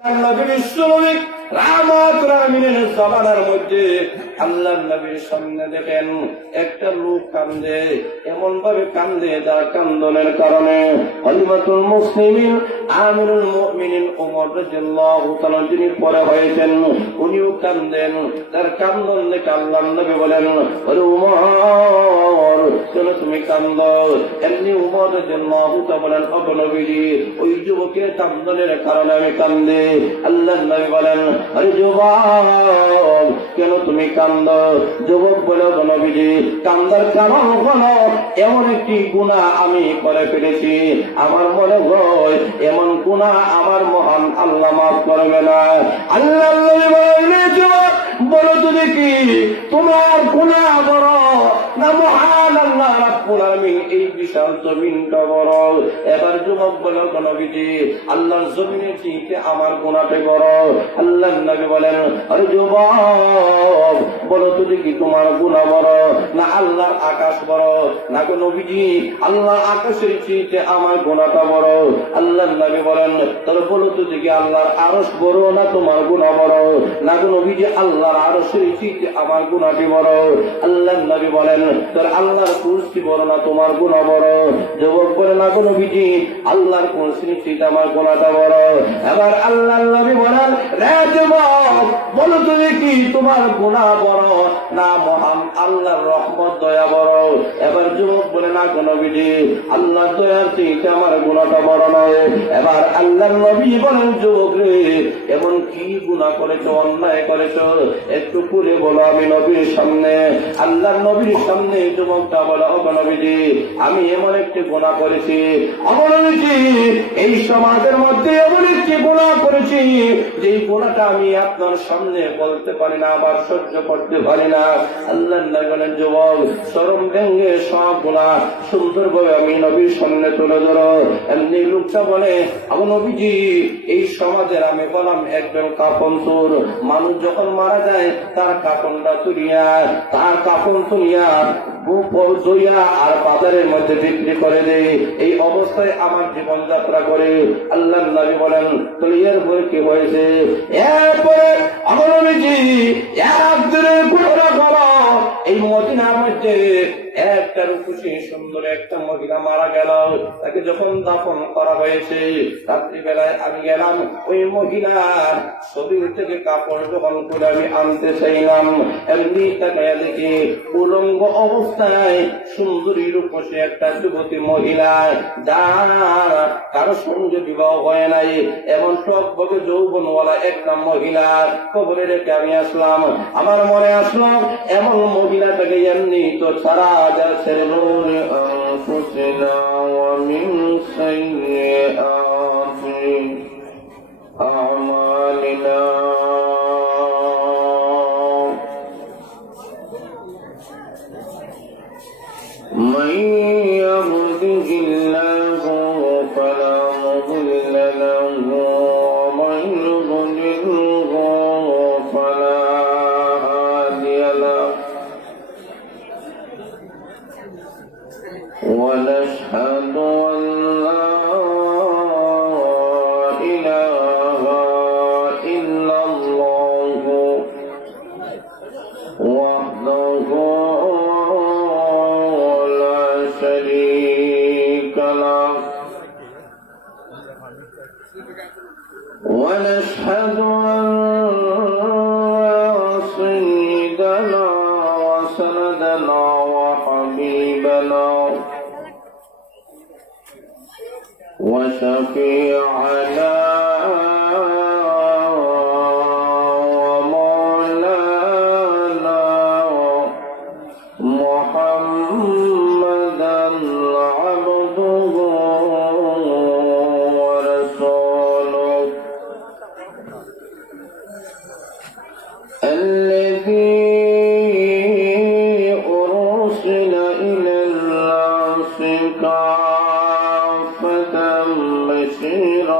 নবীর শ্রমিক রাহমাতুল আলামিনের জমানার মধ্যে আল্লাহর নবীর সামনে দেখেন একটা লোক কান্দে, এমন ভাবে কান্দে যার কান্দনের কারণে খলিফাতুল মুসলিমিন আমিরুল মুমিনিন ওমর রাদিয়াল্লাহু তাআলা যিনি পরে হয়েছেন উনিও কান্দেন। তার কান্দন দেখে আল্লাহর নবী বলেন, ওরে ওমর কেন তুমি কান্দ? এমনি ওমর রাদিয়াল্লাহু তাআলা বলেন, ও নবীজি ওই যুবকের কান্দনের কারণে আমি কান্দে। আল্লাহর নবী বলেন, আরে যুবক কেন তুমি কান্দ? যুবক বলে, নবীজি কান্দার কারণ হলো এমন একটি গুনাহ আমি করে ফেলেছি, আমার মনে হয় এমন গুনাহ আমার মহান আল্লাহ মাফ করবে না। আল্লাহ নবী বলেন, যুবক বলো তো দেখি তোমার গুনাহ বড় না মহান আল্লাহ রাব্বুল আলামিন এই বিশাল জমিনটা বড়? এবার যুবক বলে, নবীজি আল্লাহর জমিনের চেয়ে আমার গুনাহটা বড়। আল্লাহ নবী বলেন, আরে যুবক বলো তো দেখি তোমার গুনাহ বড় না আল্লাহর আকাশ বড়? না গো নবীজি আল্লাহ আকাশের চেয়ে আমার গুনাহটা বড়। আল্লাহ নবী বলেন, তাহলে বলো তো দেখি আল্লাহর আরশ বড় না তোমার গুনাহ বড়? না গো নবীজি আল্লাহর আরশের চেয়ে আমার গুনাহটি বড়। আল্লাহ নবী বলেন, তোর আল্লাহর কুরসি বড় না তোমার গুনাহ বড়? যুবক বলে, না গো নবীজি আল্লাহর কুরসির চেয়ে আমার গুনাহটা বড়। এবার আল্লাহ নবী বলেন, রে যুবক বলো তো দেখি তোমার গুনাহ বড় না মহান আল্লাহর রহমত দয়া বড়? এবার যুবক বলে, না গো নবীজি আল্লাহর দয়ার চেয়ে আমার গুনাহটা বড় নয়। এবার আল্লাহর নবী বলেন, যুবক রে এমন কি গুনাহ করেছো, অন্যায় করেছো, একটু খুলে বলো আমি নবীর সামনে। আল্লাহর নবীর সামনে যুবকটা বলে, ও নবীজি আমি এমন একটি গুনাহ করেছি, নবীজি এই সমাজের মধ্যে এমন একটি গুনাহ করেছি যে গুনাহটা আমি আপনার সামনে বলতে পারি না, আবার সহ্য করতে পারি না। আল্লাহ নবী বলেন, যুবক শরম ভেঙে সব গুনাহ সুন্দরভাবে আমি নবীর সামনে তুলে ধরো। এমনি লোকটা বলে, ও নবীজি এই সমাজের আমি বললাম একজন কাফন চোর, মানুষ যখন মারা যায় তার কাফনটা তুলিয়া আর বাজারের মধ্যে বিক্রি করে দেয়, এই অবস্থায় আমার জীবন যাত্রা করে। আল্লাহ নবী বলেন, তাহলে এর বই কি হয়েছে? এরপরে আমার নবীজি একদিনের ঘটনা বলো, এই মদিনার মধ্যে একটা রূপসী সুন্দর একটা মহিলা মারা গেল, তাকে যখন দাফন করা হয়েছে রাত্রিবেলায় আমি গেলাম ওই মহিলার শরীর থেকে কাপড় যখন করে আমি আনতে চাইলাম, এমনি তাকে দেখি উলঙ্গ অবস্থায় সুন্দরী রূপসী একটা যুবতী মহিলা, যার কারো সঙ্গে বিবাহ হয় নাই, এমন টকবকে যৌবনওয়ালা একটা মহিলা কবরে রেখে আমি আসলাম। আমার মনে আসলো এমন মহিলাটাকে এমনি তো সারা যাচ্ছে আমালিনা من يهده الله فلا مضل له ومن يضلله فلا هادي له ونشهد أن لا إله إلا الله وحده شريك له ونشهد أن سيدنا وسندنا وحبيبنا وشفيعنا ومولانا محمدا عبده ورسوله الذي أرسل إلى الناس كافة بشيرا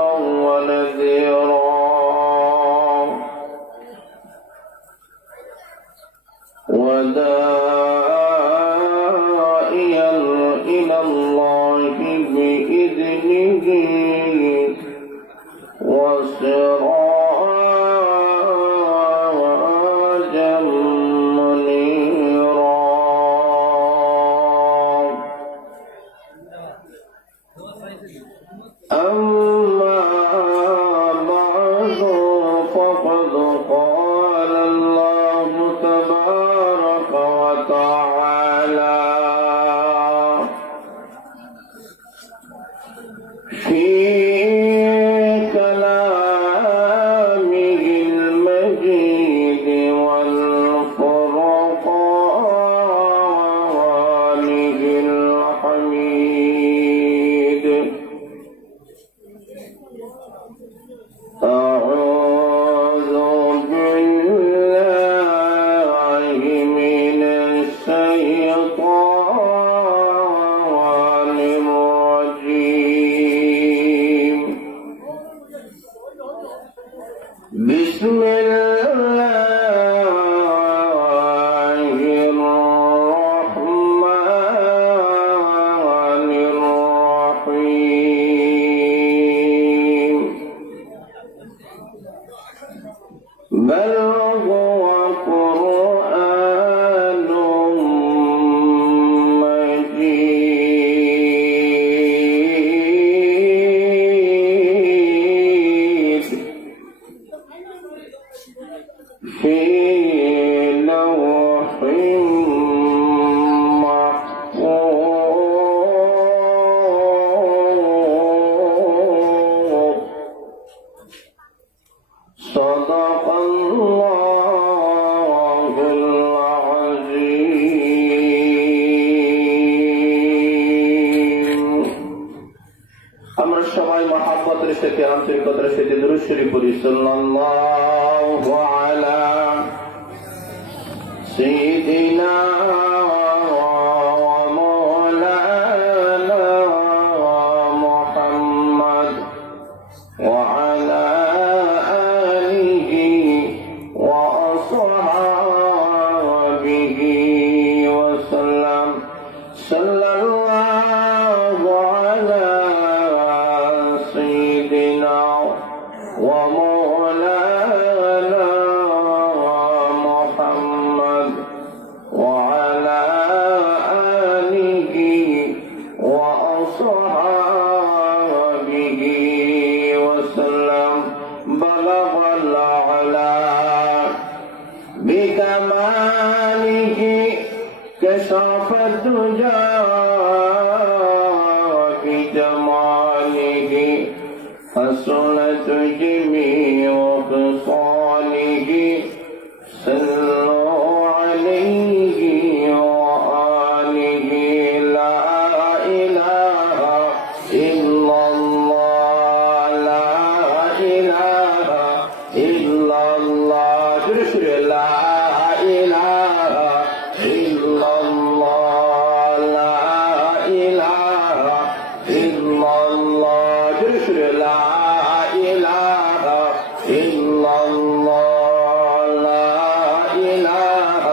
فقد قال الله تبارك وتعالى في كلامه المجيد والفرقانه الحميد أعوذ بالله من الشيطان الرجيم بسم الله الرحمن الرحيم بل هو قرآن مجيد في لوح محفوظ صدق الله العظيم আমরা সবাই মহব্বতের সাথে আন্তরিকতার সাথে দুরূদ শরীফ পড়ি সাল্লাল্লাহু আলা সাইয়্যিদিনা ওয়া মাওলানা মুহাম্মদ ওয়া আলা আলিহি ওয়া আসহাবিহি ওয়া সাল্লাম সাল্লাল্লাহু আলা سيدنا ومولانا محمد وعلى آله وأصحابه وسلم بلغ العلا بكماله كشف الدجى بجماله حسنت جميع خصاله صلوا عليه وآله لا إله إلا الله لا إله إلا الله لا إله إلا الله لا إله إلا الله لا إله إلا الله لا إله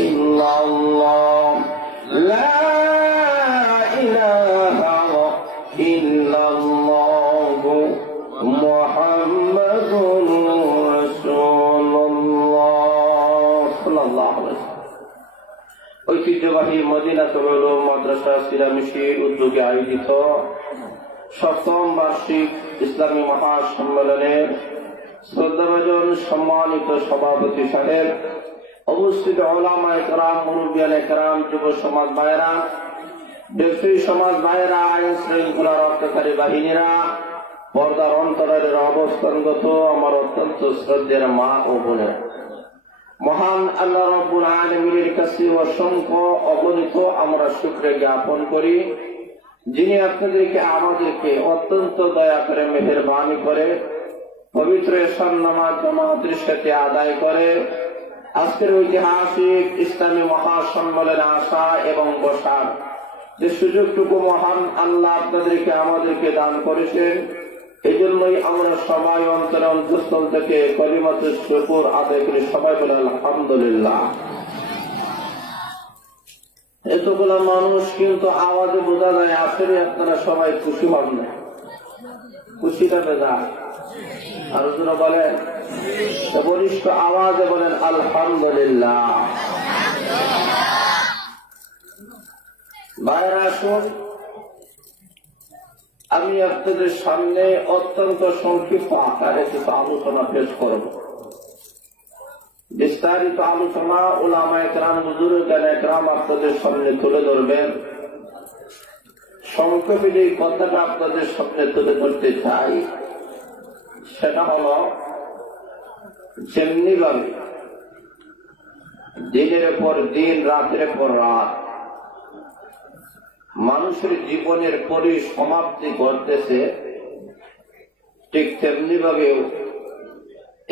إلا الله لا إله إلا الله محمد رسول الله صلى الله عليه وسلم ঐতিহ্যবাহী মদিনাতুল উলুম মাদ্রাসা সিরামিশির উদ্যোগে আয়োজিত সপ্তম বার্ষিক ইসলামী মহাসম্মেলনের শ্রদ্ধাভাজন সম্মানিত সভাপতি সাহেব, উপস্থিত উলামায়ে কেরাম, মুরব্বিয়ানে কেরাম, যুব সমাজ ভাইয়েরা, ব্যক্তি সমাজ ভাইয়েরা, আইন শৃঙ্খলা রক্ষাকারী বাহিনীরা, পর্দার অন্তরের অবস্থানগত আমার অত্যন্ত শ্রদ্ধেয় মা ও বোনেরা, মহান আল্লাহ রাব্বুল আলামিনের কাছে অসংখ্য অগণিত আমরা শুকরিয়া জ্ঞাপন করি, যিনি আপনাদেরকে আমাদেরকে অত্যন্ত দয়া করে মেহেরবানি করে পবিত্র এশার নামাজ জামাতের সাথে আদায় করে আজকের ঐতিহাসিক ইসলামী মহাসম্মেলনে আসা এবং বসার যে সুযোগটুকু মহান আল্লাহ আপনাদেরকে আমাদেরকে দান করেছেন, এই জন্যই আমরা সবাই অন্তরে অন্তঃস্থল থেকে কলিমাতুশ শুকর আদায় করি। সবাই বলে আলহামদুলিল্লাহ। এতগুলো মানুষ কিন্তু আওয়াজে বোঝা যায় আসলে আপনারা সবাই খুশি হন না, খুশিটা বেজা আর যারা বলেন বলিষ্ঠ আওয়াজে বলেন আলহামদুলিল্লাহ। বাইরে আসুন, আমি আপনাদের সামনে অত্যন্ত সংক্ষিপ্ত আকারে কিছু আলোচনা পেশ করব। বিস্তারিত আলোচনা উলামায়ে কেরাম, বুজুর্গানে কেরাম আপনাদের সামনে তুলে ধরবেন। সংক্ষেপে যে কথাটা আপনাদের সামনে তুলে ধরতে চাই সেটা হল, যেমনি ভাবে দিনের পর দিন, রাতের পর রাত মানুষের জীবনের পরিসমাপ্তি ঘটতেছে, ঠিক তেমনি ভাবেও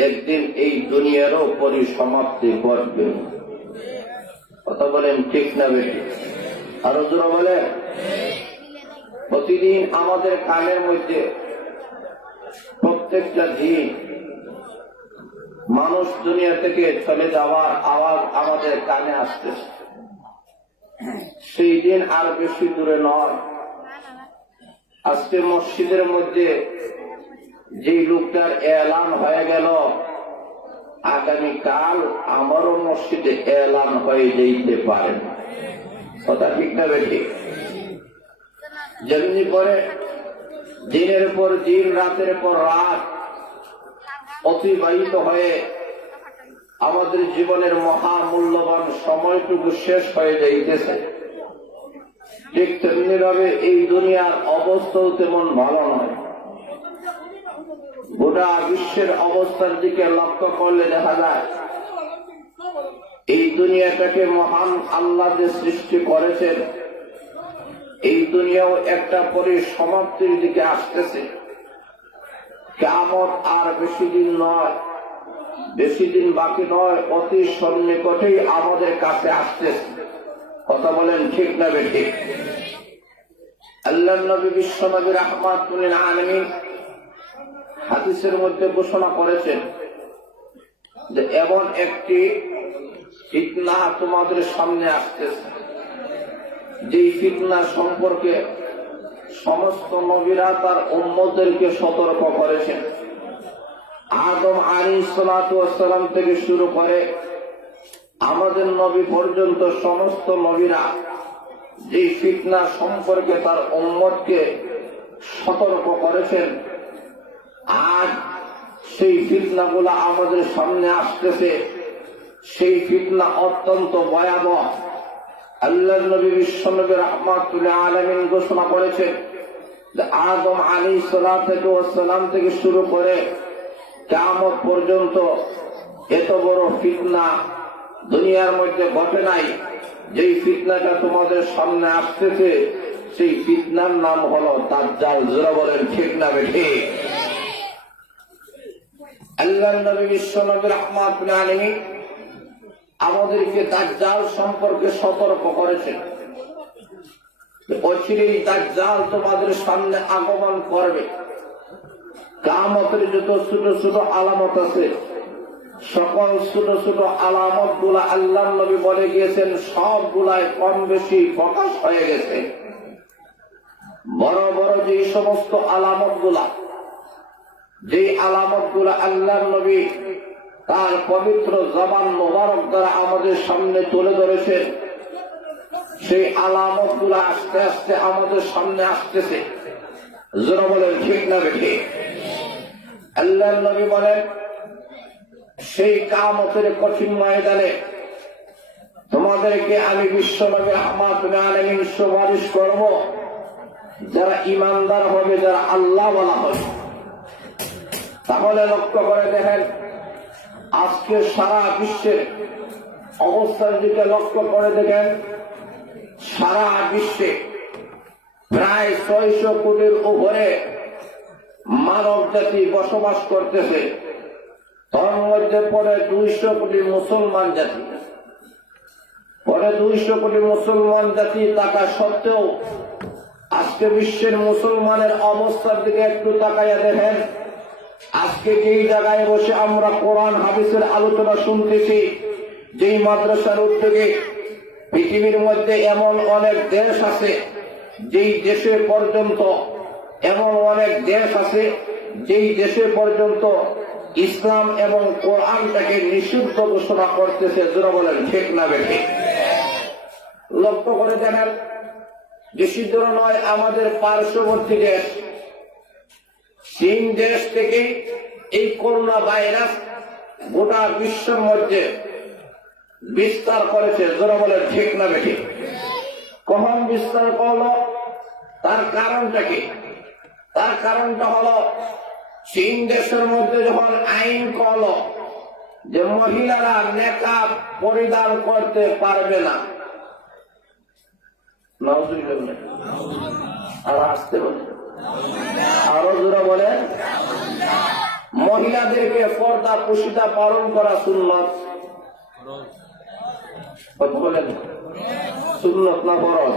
একদিন এই দুনিয়ারও পরিসমাপ্তি ঘটবে। কথা বলেন ঠিক না বেশি? আরো জোরে বলেন। প্রতিদিন আমাদের কানের মধ্যে প্রত্যেকটা দিন মানুষ দুনিয়া থেকে চলে যাওয়ার আওয়াজ আমাদের কানে আসতেছে। সেই দিন আর বেশি দূরে নয়। আজকে মসজিদের মধ্যে যে লোকটার এলান হয়ে গেল, আগামীকাল আমারও মসজিদে এলান হয়ে যেতে পারে। কথা ঠিক না বেশি? যেমনি করে দিনের পর দিন, রাতের পর রাত অতিবাহিত হয়ে আমাদের জীবনের মহামূল্যবান সময়টুকু শেষ হয়ে যাইতেছে, ঠিক তেমনি ভাবে এই দুনিয়ার অবস্থাও তেমন ভালো নয়। গোটা বিশ্বের অবস্থার দিকে লক্ষ্য করলে দেখা যায় এই দুনিয়াটাকে মহান আল্লাহ যে সৃষ্টি করেছেন, এই দুনিয়াও একটা পরিসমাপ্তির দিকে আসতেছে। কিয়ামত আর বেশি দিন নয়, বেশি দিন বাকি নয়, অতি সন্নিকটেই আমাদের কাছে আসতেছে। কথা বলেন ঠিক না বেশি? আল্লাহর নবী বিশ্ব নবী রাহমাতুল লিল আলামিন হাদিসের মধ্যে ঘোষণা করেছেন যে এমন একটি ফিতনা তোমাদের সামনে আসতেছে, যে ফিতনা সম্পর্কে সমস্ত নবীরা তার উম্মতদেরকে সতর্ক করেছেন। আদম আলাইহিস সালাতু ওয়াস সালাম থেকে শুরু করে আমাদের নবী পর্যন্ত সমস্ত নবীরা যে ফিতনা সম্পর্কে তার উম্মতকে সতর্ক করেছেন, আজ সেই ফিতনাগুলো আমাদের সামনে আসতেছে। সেই ফিতনা অত্যন্ত ভয়াবহ। আল্লাহর নবী বিশ্ব নবী রাহমাতুল লিল আলামিন ঘোষণা করেছেন যে আদম আলাইহিস সালাতু ওয়াস সালাম থেকে শুরু করে কিয়ামত পর্যন্ত এত বড় ফিতনা দুনিয়ার মধ্যে ঘটে নাই। যেই ফিতনাটা তোমাদের সামনে আসতেছে সেই ফিতনার নাম হলো দাজ্জাল। যারা বলেন ঠিক না বেঠিক? আল্লাহর নবী বিশ্ব নবী রাহমাতুল লিল আলামিন আমাদেরকে দাজ্জাল সম্পর্কে সতর্ক করেছেন। অচিরেই দাজ্জাল তোমাদের সামনে আগমন করবে। কিয়ামতের যত ছোট ছোট আলামত আছে, সকল ছোট ছোট আলামত গুলা আল্লাহর নবী বলে গিয়েছেন সবগুলাই কম বেশি প্রকাশ হয়ে গেছে। বড় বড় যে সমস্ত আলামত গুলা, যে আলামত গুলা আল্লাহর নবী তার পবিত্র জবান মোবারক দ্বারা আমাদের সামনে তুলে ধরেছেন, সেই আলামত গুলা আস্তে আস্তে আমাদের সামনে আসতেছে। যারা বলেন ঠিক না বেঠিক? আল্লাহর নবী বলেন সেই কিয়ামতের কঠিন ময়দানে তোমাদেরকে আমি বিশ্ব নবী রাহমাতুল লিল আলামিন সুপারিশ করব, যারা ঈমানদার হবে, যারা আল্লাহ ওয়ালা হবে। তাহলে লক্ষ্য করে দেখেন, আজকে সারা বিশ্বের অবস্থার দিকে লক্ষ্য করে দেখেন, সারা বিশ্বে প্রায় 600 কোটির উপরে মানব জাতি বসবাস করতেছে। তার মধ্যে পরে 200 কোটি মুসলমান জাতি। পরে 200 কোটি মুসলমান জাতি থাকা সত্ত্বেও আজকে বিশ্বের মুসলমানের অবস্থার দিকে একটু তাকাইয়া দেখেন। আজকে যেই জায়গায় বসে আমরা কোরআন হাদিসের আলোচনা শুনতেছি, যেই মাদ্রাসার উদ্যোগে পৃথিবীর মধ্যে এমন অনেক দেশ আছে, যেই দেশে পর্যন্ত এমন অনেক দেশ আছে যেই দেশে পর্যন্ত ইসলাম এবং কোরআনটাকে নিষিদ্ধ ঘোষণা করতেছে। যারা বলেন ঠিক না বেঠিক? লক্ষ্য করে দেখেন, বেশি দূর নয়, আমাদের পার্শ্ববর্তী দেশ চীন দেশ থেকে এই করোনা ভাইরাস গোটা বিশ্বের মধ্যে বিস্তার করেছে। যারা বলে ঠিক না বেঠি? কখন বিস্তার করলো? তার কারণটা কি? তার কারণটা হলো চীন দেশের মধ্যে যখন আইন করলো যে মহিলারা নেকাব পরিধান করতে পারবে না, আর আসতে বলে আরো জোরে বলে, মহিলাদেরকে পর্দা পুশিদা পালন করা সুন্নত। বলেন সুন্নত না ফরজ?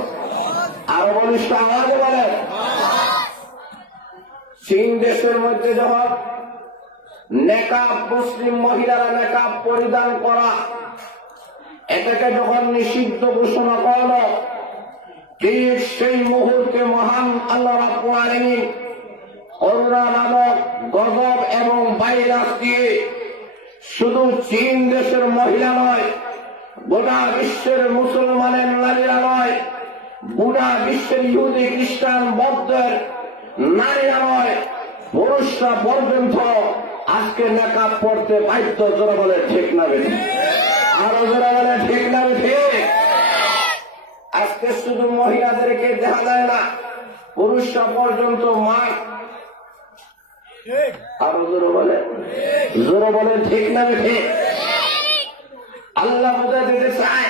আরো বলিষ্ঠ আওয়াজে বলেন। চীন দেশের মধ্যে যখন নেকাব, মুসলিম মহিলারা নেকাব পরিধান করা এটাকে যখন নিষিদ্ধ ঘোষণা করল, ঠিক সেই মুহূর্তে মহান আল্লাহ রাব্বুল আলামিন করোনা নামক গজব এবং ভাইরাস দিয়ে শুধু চীন দেশের মহিলা নয়, গোটা বিশ্বের মুসলমানের নারীরা নয়, গোটা বিশ্বের ইহুদি খ্রিস্টান বৌদ্ধের নারীরা নয়, পুরুষরা পর্যন্ত আজকে নেকাব পড়তে বাধ্য। যারা বলে ঠিক না বেঠি? আরো যারা বলে ঠিক না বেঠি? আজকে শুধু মহিলাদেরকে দেখা যায় না, পুরুষরা পর্যন্ত মাস্ক। আরো জোরে বলে, জোরে বলে ঠিক না বেঠি? আল্লাহ বোঝা দিতে চায়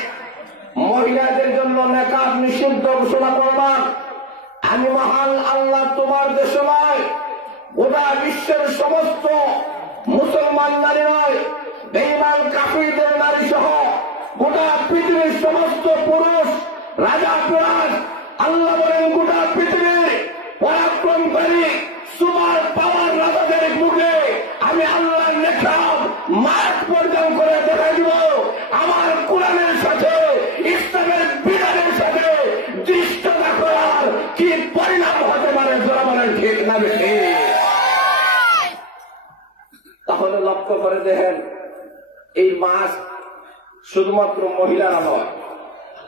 মহিলাদের জন্য নেকাব নিষিদ্ধ ঘোষণা করলাম। আমি মহান আল্লাহ তোমার দেশে নয়, গোটা বিশ্বের সমস্ত মুসলমান নারী নয়, বেঈমান কাফিরদের নারী সহ গোটা পৃথিবীর সমস্ত পুরুষ রাজা পুরাজ, আল্লাহ বলেন গোটা পৃথিবীর পরাক্রমকারী সুপার পাওয়ার রাজাদের মুখে আমি আল্লাহ নেকাব মাস্ক পরিধান করে দেখা দিব। আমার কোরআনের সাথে ইসলামের বিধানের সাথে দৃষ্টতা করার কি পরিণাম হতে পারে? যারা বলেন ঠিক না বেঠি? তাহলে লক্ষ্য করে দেখেন, এই মাস্ক শুধুমাত্র মহিলারা নয়,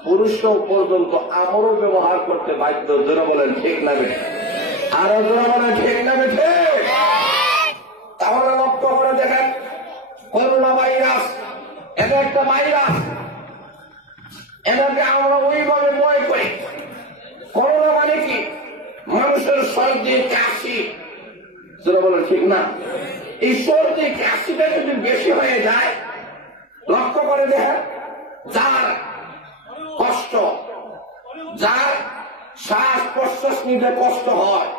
পুরুষরাও পর্যন্ত আমরও ব্যবহার করতে বাধ্য। যারা বলেন ঠিক না বেঠি? আরো যারা বলেন ঠিক না বেঠি? তাহলে লক্ষ্য করে দেখেন, করোনা ভাইরাস এটা একটা ভাইরাস, এটাকে আমরা ওইভাবে মনে করি। করোনা মানে কি? মানুষের সর্দি কাশি। যারা বলেন ঠিক না? এই সর্দি কাশিটা যদি বেশি হয়ে যায়, লক্ষ্য করে দেখেন, যার কষ্ট, যার শ্বাস প্রশ্বাস নিতে কষ্ট হয়,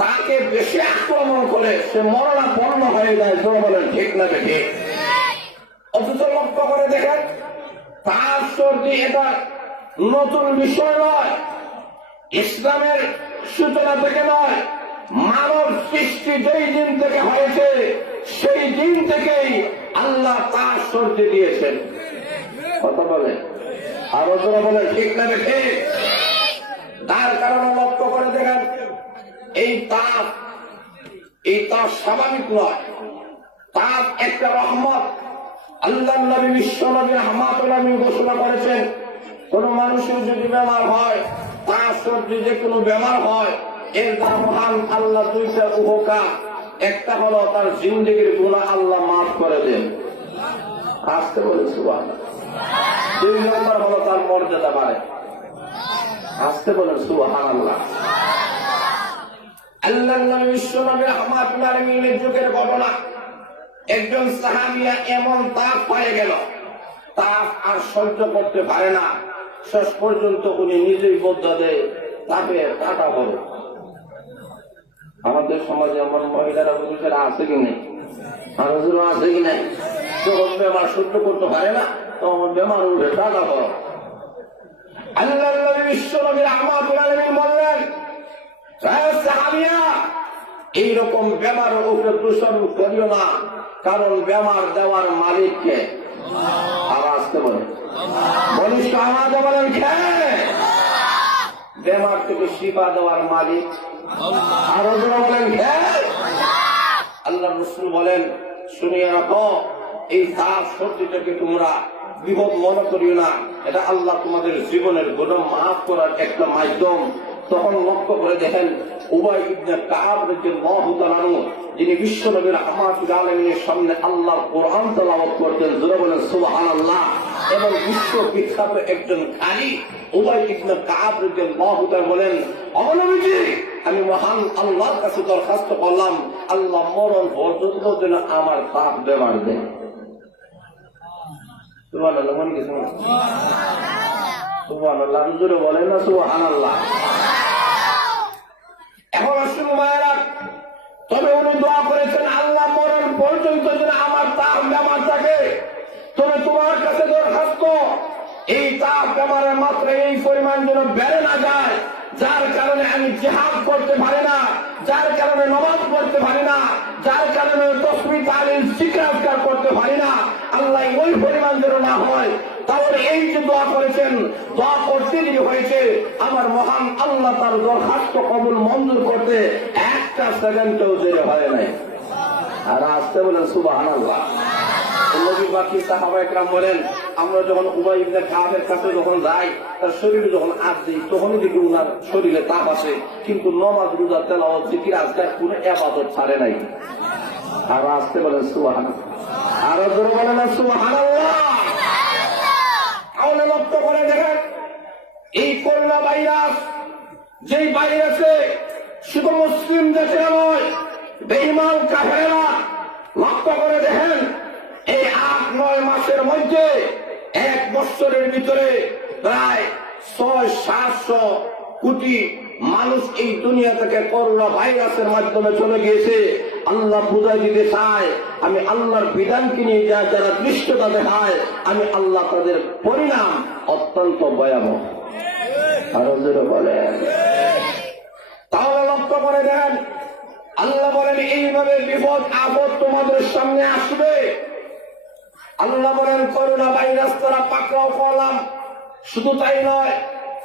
তাকে বেশি আক্রমণ করে সে মরণাপন্ন হয়ে যায়। যারা বলেন ঠিক না বেঠি? অথচ লক্ষ্য করে দেখেন, তার সর্দি এটা নতুন বিষয় নয়, ইসলামের সূচনা থেকে নয়, মানব সৃষ্টি যেই দিন থেকে হয়েছে সেই দিন থেকেই আল্লাহ তার সর্দি দিয়েছেন। কথা বলে আরো যারা বলে ঠিক না বেঠি? তার কারণে লক্ষ্য করে দেখেন, এই তাপ স্বাভাবিক নয়, তাপ একটা রহমত। আল্লাহ নবী বিশ্ব নবী রহমাতুল আলামিন ঘোষণা করেছেন, কোন মানুষের যদি বেমার হয়, তার সর্দি যে কোনো বেমার হয়, এর দ্বারা মহান আল্লাহ দুইটা উপকার। একটা হলো তার জিন্দেগির গুনাহ আল্লাহ মাফ করে দেন। আসতে বলে সুবহানাল্লাহ। দুই নম্বর হলো তার মর্যাদা বাড়ে। আসতে বলেন সুবহানাল্লাহ। আল্লাহ নবী বিশ্ব নবী রহমাতুল আলামিনের যুগের ঘটনা, একজন সাহাবিয়া এমন তাপ হয়ে গেল, তাপ আর সহ্য করতে পারে না, শেষ পর্যন্ত উনি নিজেই বদলা দেয় তাপে কাটা পড়ে। আমাদের সমাজে এমন মহিলারা পুরুষেরা আছে কি নেই? মানুষগুলো আছে কি নাই? যখন বেমার সহ্য করতে পারে না তখন বেমার উঠে কাটা পড়ে। আল্লাহ নবী বিশ্ব নবী রহমাতুল আলামিন বললেন, সাহাবিয়া এইরকম বেমারের উপরে দোষারোপ করিও না, কারণ বেমার দেওয়ার মালিককে। আর আসতে বলে বলিস আমাদের বলেন, খেয়ে বেমার থেকে শিফা দেওয়ার মালিক। আরো বলেন খেয়ে। আল্লাহ রাসূল বলেন, শুনিয়ে রাখো, এই তাপ সর্দিটাকে তোমরা বিপদ মনে করিও না, এটা আল্লাহ তোমাদের জীবনের গুনাহ মাফ করার একটা মাধ্যম। তখন লক্ষ্য করে দেখেন উবাই ইবনে কাব রাদিয়াল্লাহু তাআলা আনহু, যিনি বিশ্বনবী রাহমাতুল আলামিনের সামনে আল্লাহর কোরআন তেলাওয়াত করতেন, জোরে বলেন সুবহানাল্লাহ, এবং বিশ্ববিখ্যাত একজন কারি উবাই ইবনে কাব রাদিয়াল্লাহু তাআলা বলেন, ও নবীজি, আমি মহান আল্লাহর কাছে দরখাস্ত করলাম, আল্লাহ মরণ পর্যন্ত যেন আমার তাপ বেমার দেন। সুবহানাল্লাহ, মনে কিছু না? সুবহানাল্লাহ, জোরে বলেন না সুবহানাল্লাহ। এখন আসুন মায়েরা, তবে উনি দোয়া করেছেন, আল্লাহ মরণ পর্যন্ত যেন আমার তাপ বেমার থাকে। তবে তোমার কাছে দরখাস্ত, এই তাপ বেমারের মাত্রা এই পরিমাণ যেন বেড়ে না যায়, যার কারণে আমি জিহাদ করতে পারি না, যার কারণে নামাজ পড়তে পারি না, যার কারণে তাসবিহ তাহলিল জিকির আজকার করতে পারি না, আল্লাহ ওই পরিমাণ যেন না হয়। তাহলে এই যে দোয়া করেছেন, দোয়া করতে দেরি হয়েছে, আমার মহান আল্লাহ তার দরখাস্ত কবুল মঞ্জুর করতে একটা সেকেন্ডও দেরি হয় নাই। আর আসতে বলেন সুবহানাল্লাহ। নবী বাকি সাহাবায়ে কেরাম বলেন, আমরা যখন উবাই ইবনে কাবের কাছে যখন যাই, তার শরীরে যখন আঁচ দিই, তখনই দেখি উনার শরীরে তাপ আসে, কিন্তু নামাজ রোজা তেলাওয়াত জিকির আজকার কোনো ইবাদত ছাড়ে নাই। আর আসতে বলেন সুবহানাল্লাহ, আরো জোরে বলেন না সুবহানাল্লাহ। তাহলে লক্ষ্য করে দেখেন, এই করোনা ভাইরাস, যেই ভাইরাসে শুধু মুসলিম দেশে নয়, বেঈমান কাফেররা, লক্ষ্য করে দেখেন, এই ৮-৯ মাসের মধ্যে ১ বছরের ভিতরে প্রায় ৬০০-৭০০ কোটি মানুষ এই দুনিয়া থেকে করোনা ভাইরাসের মাধ্যমে চলে গিয়েছে। আল্লাহ বুঝাই দিতে চায়, আমি আল্লাহর বিধানকে নিয়ে যারা দৃষ্টতা দেখায়, আমি আল্লাহ তাদের পরিণাম অত্যন্ত ভয়াবহ। আরো জোরে বলেন। তাহলে লক্ষ্য করে দেন, আল্লাহ বলেন এইভাবে বিপদ আপদ তোমাদের সামনে আসবে। আল্লাহ বলেন করোনা ভাইরাস তারা পাকড়াও করলাম, শুধু তাই নয়,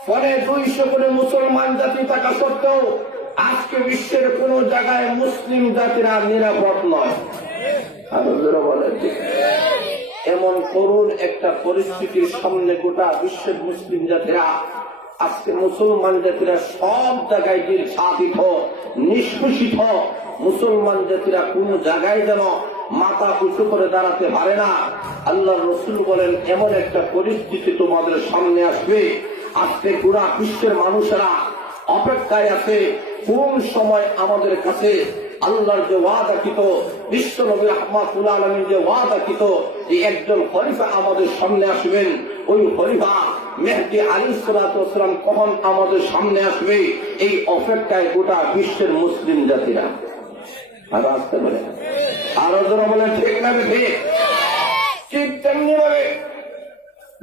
ফলে ২০০ কোটি মুসলমান জাতি থাকা সত্ত্বেও আজকে বিশ্বের কোন জায়গায় মুসলিম জাতিরা নিরাপদ নয়। আরো জোরে বলেন। এমন করুণ একটা পরিস্থিতির সামনে গোটা বিশ্বের মুসলিম জাতিরা, আজকে মুসলমান জাতিরা সব জায়গায় নির্যাতিত, নিষ্পেষিত। মুসলমান জাতিরা কোন জায়গায় যেন মাথা উঁচু করে দাঁড়াতে পারে না। আল্লাহ রসুল বলেন, এমন একটা পরিস্থিতি তোমাদের সামনে আসবে, আজকে গোটা বিশ্বের মানুষেরা অপেক্ষায় আছে কোন সময় আমাদের কাছে আল্লাহর যে ওয়াদাকৃত, বিশ্ব নবী রাহমাতুল আলামিন যে ওয়াদাকৃত যে একজন খলিফা আমাদের সামনে আসবেন, ওই খলিফা মেহদী আলাইহিস সালাতু ওয়াস সালাম কখন আমাদের সামনে আসবে, এই অপেক্ষায় গোটা বিশ্বের মুসলিম জাতিরা। আর আসতে পারে, আরো যারা বলে ঠিক না ঠিক, ঠিক তেমনি ভাবে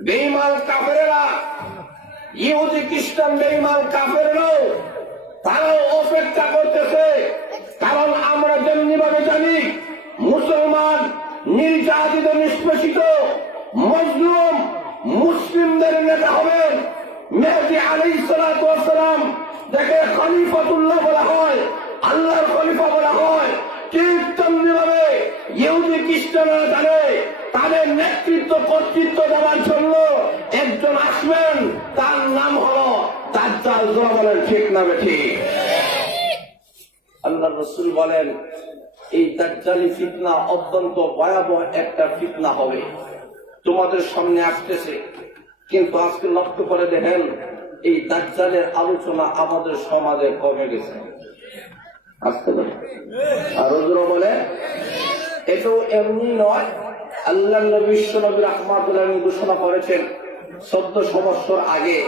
বেঈমান কাফেরেরা, ইহুদি খ্রিস্টান বেঈমান কাফেররাও তারাও অপেক্ষা করতেছে। কারণ আমরা যেমনি ভাবে জানি, মুসলমান নির্যাতিত, নিষ্পেষিত, মজলুম মুসলিমদের নেতা হবেন মেহদী আলাইহিস সালাতু ওয়াস সালাম। যাকে খলিফাতুল্লাহ বলা হয়, আল্লাহর খলিফা বলা হয়, ঠিক তেমনি ভাবে ইহুদি খ্রিস্টানরা জানে তাদের নেতৃত্ব কর্তৃত্ব দেওয়ার জন্য একজন আসবেন, তার নাম হলো দাজ্জাল। যারা বলেন ঠিক না ঠিক। আল্লাহ রসুল বলেন, এই দাজ্জালি ফিতনা অত্যন্ত ভয়াবহ একটা ফিতনা হবে, তোমাদের সামনে আসতেছে। কিন্তু আজকে লক্ষ্য করে দেখেন, এই দাজ্জালের আলোচনা আমাদের সমাজে কমে গেছে। আসতে পারে, আরো জোরে বলে। এটাও এমনি নয়, আল্লাহ নবী বিশ্ব নবী রাহমাতুল আলামিন ঘোষণা করেছেন ১৪০০ বছর আগে,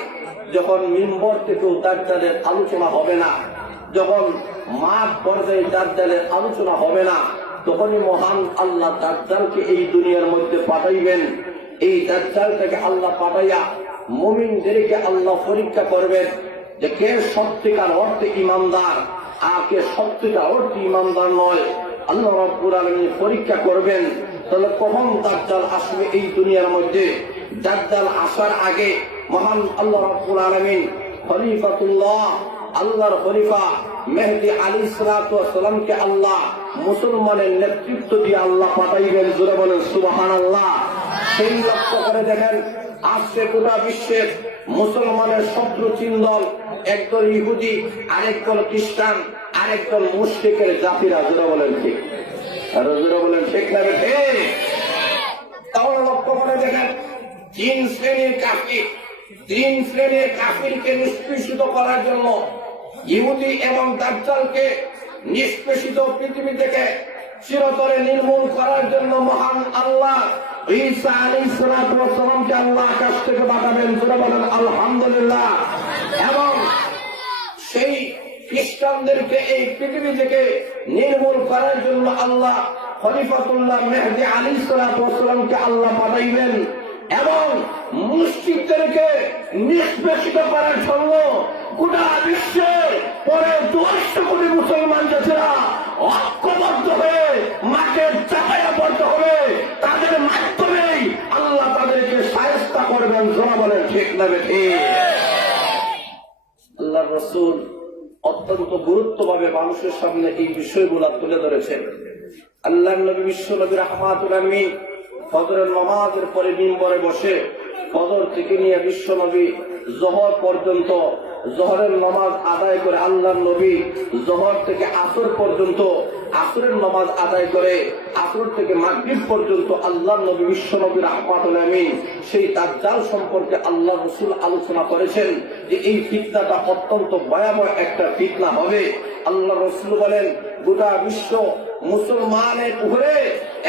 যখন মিম্বর থেকেও দাজ্জালের আলোচনা হবে না, যখন মাঠ পর্যায়ে দাজ্জালের আলোচনা হবে না, তখনই মহান আল্লাহ দাজ্জালকে এই দুনিয়ার মধ্যে পাঠাইবেন। এই দাজ্জালটাকে আল্লাহ পাঠাইয়া মুমিনদেরকে আল্লাহ পরীক্ষা করবেন যে কে সত্যিকার অর্থে ইমানদার আর কে সত্যিকার অর্থে ইমানদার নয়। আল্লাহ রাব্বুল আলামিন পরীক্ষা করবেন। তাহলে কখন দাজ্জাল আসবে এই দুনিয়ার মধ্যে? দাজ্জাল আসার আগে মহান আল্লাহ রাব্বুল আলামিন খলিফাতুল্লাহ, আল্লাহর খলিফা মেহদী আলাইহিস সালাতু ওয়াস সালামকে আল্লাহ মুসলমানের নেতৃত্ব দিয়ে আল্লাহ পাঠাইবেন। জোরে বলেন সুবহানাল্লাহ। সেই লক্ষ্য করে দেখেন, আজকে গোটা বিশ্বের মুসলমানের শত্রু তিন দল, একদল ইহুদি, আরেকদল খ্রিস্টান, আরেকদল মুশরিকের জাতিরা। জোরে বলেন ঠিক, আর জোরে বলেন ঠিক না ঠিক? তাহলে লক্ষ্য করে দেখেন, তিন শ্রেণীর কাফিরকে নিষ্পেষিত করার জন্য, ইহুদি এবং দাজ্জালকে নিষ্পেষিত পৃথিবী থেকে চিরতরে নির্মূল করার জন্য মহান আল্লাহ ঈসা আলাইহিস সালাতু ওয়াস সালামকে আল্লাহ আকাশ থেকে পাঠাবেন। জোরে বলেন আলহামদুলিল্লাহ। এবং সেই খ্রিস্টানদেরকে এই পৃথিবী থেকে নির্মূল করার জন্য আল্লাহ খলিফাতুল্লাহ মেহদী আলাইহিস সালাতু ওয়াস সালামকে আল্লাহ পাঠাইবেন। এবং মুশরিকদেরকে নিষ্পেষিত করার জন্য গোটা বিশ্বে পরে 200 কোটি মুসলমান জাতিরা ঐক্যবদ্ধ হয়ে মাঠে চাপায়া পড়তে হবে। তাদের মাধ্যমেই আল্লাহ তাদেরকে শায়েস্তা করবেন। জোরে বলেন ঠিক না ঠিক? আল্লাহর রাসূল অত্যন্ত গুরুত্বভাবে মানুষের সামনে এই বিষয়গুলা তুলে ধরেছেন। আল্লাহর নবী বিশ্বনবী রাহমাতুল আলামিন ফজরের নামাজের পরে মিম্বরে বসে ফজর থেকে নিয়ে বিশ্বনবী জোহর পর্যন্ত জোহরের নামাজ আদায় করে, আল্লাহর নবী জোহর থেকে আসর পর্যন্ত আসরের নামাজ আদায় করে, আসর থেকে মাগরিব পর্যন্ত আল্লাহর নবী বিশ্বনবী রাহমাতুল আলামিন সেই দাজ্জাল সম্পর্কে আল্লাহ রাসূল আলোচনা করেছেন যে এই ফিতনাটা অত্যন্ত ভয়াবহ একটা ফিতনা হবে। আল্লাহ রাসূল বলেন গোটা বিশ্ব মুসলমানের উপরে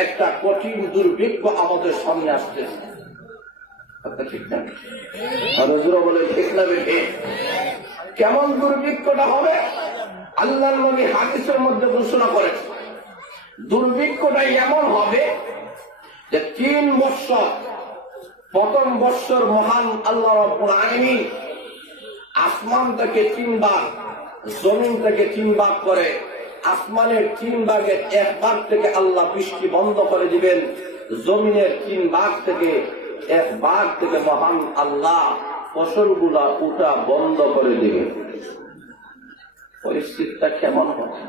একটা কঠিন দুর্ভিক্ষ আমাদের সামনে আসতেছে। ঠিক না? বলে ঠিক না বেঠে? কেমন দুর্ভিক্ষটা হবে? আল্লাহর নবী হাদিসের মধ্যে ঘোষণা করেছে দুর্ভিক্ষটা এমন হবে যে 3 বৎসর, প্রথম বৎসর মহান আল্লাহ রাব্বুল আলামিন আসমান থেকে 3 ভাগ, জমিন থেকে 3 ভাগ করে, আসমানের 3 ভাগের 1 ভাগ থেকে আল্লাহ বৃষ্টি বন্ধ করে দিবেন, জমিনের 3 ভাগ থেকে 1 ভাগ থেকে মহান আল্লাহ ফসলগুলা উঠা বন্ধ করে দিবেন। পরিস্থিতিটা কেমন হবে?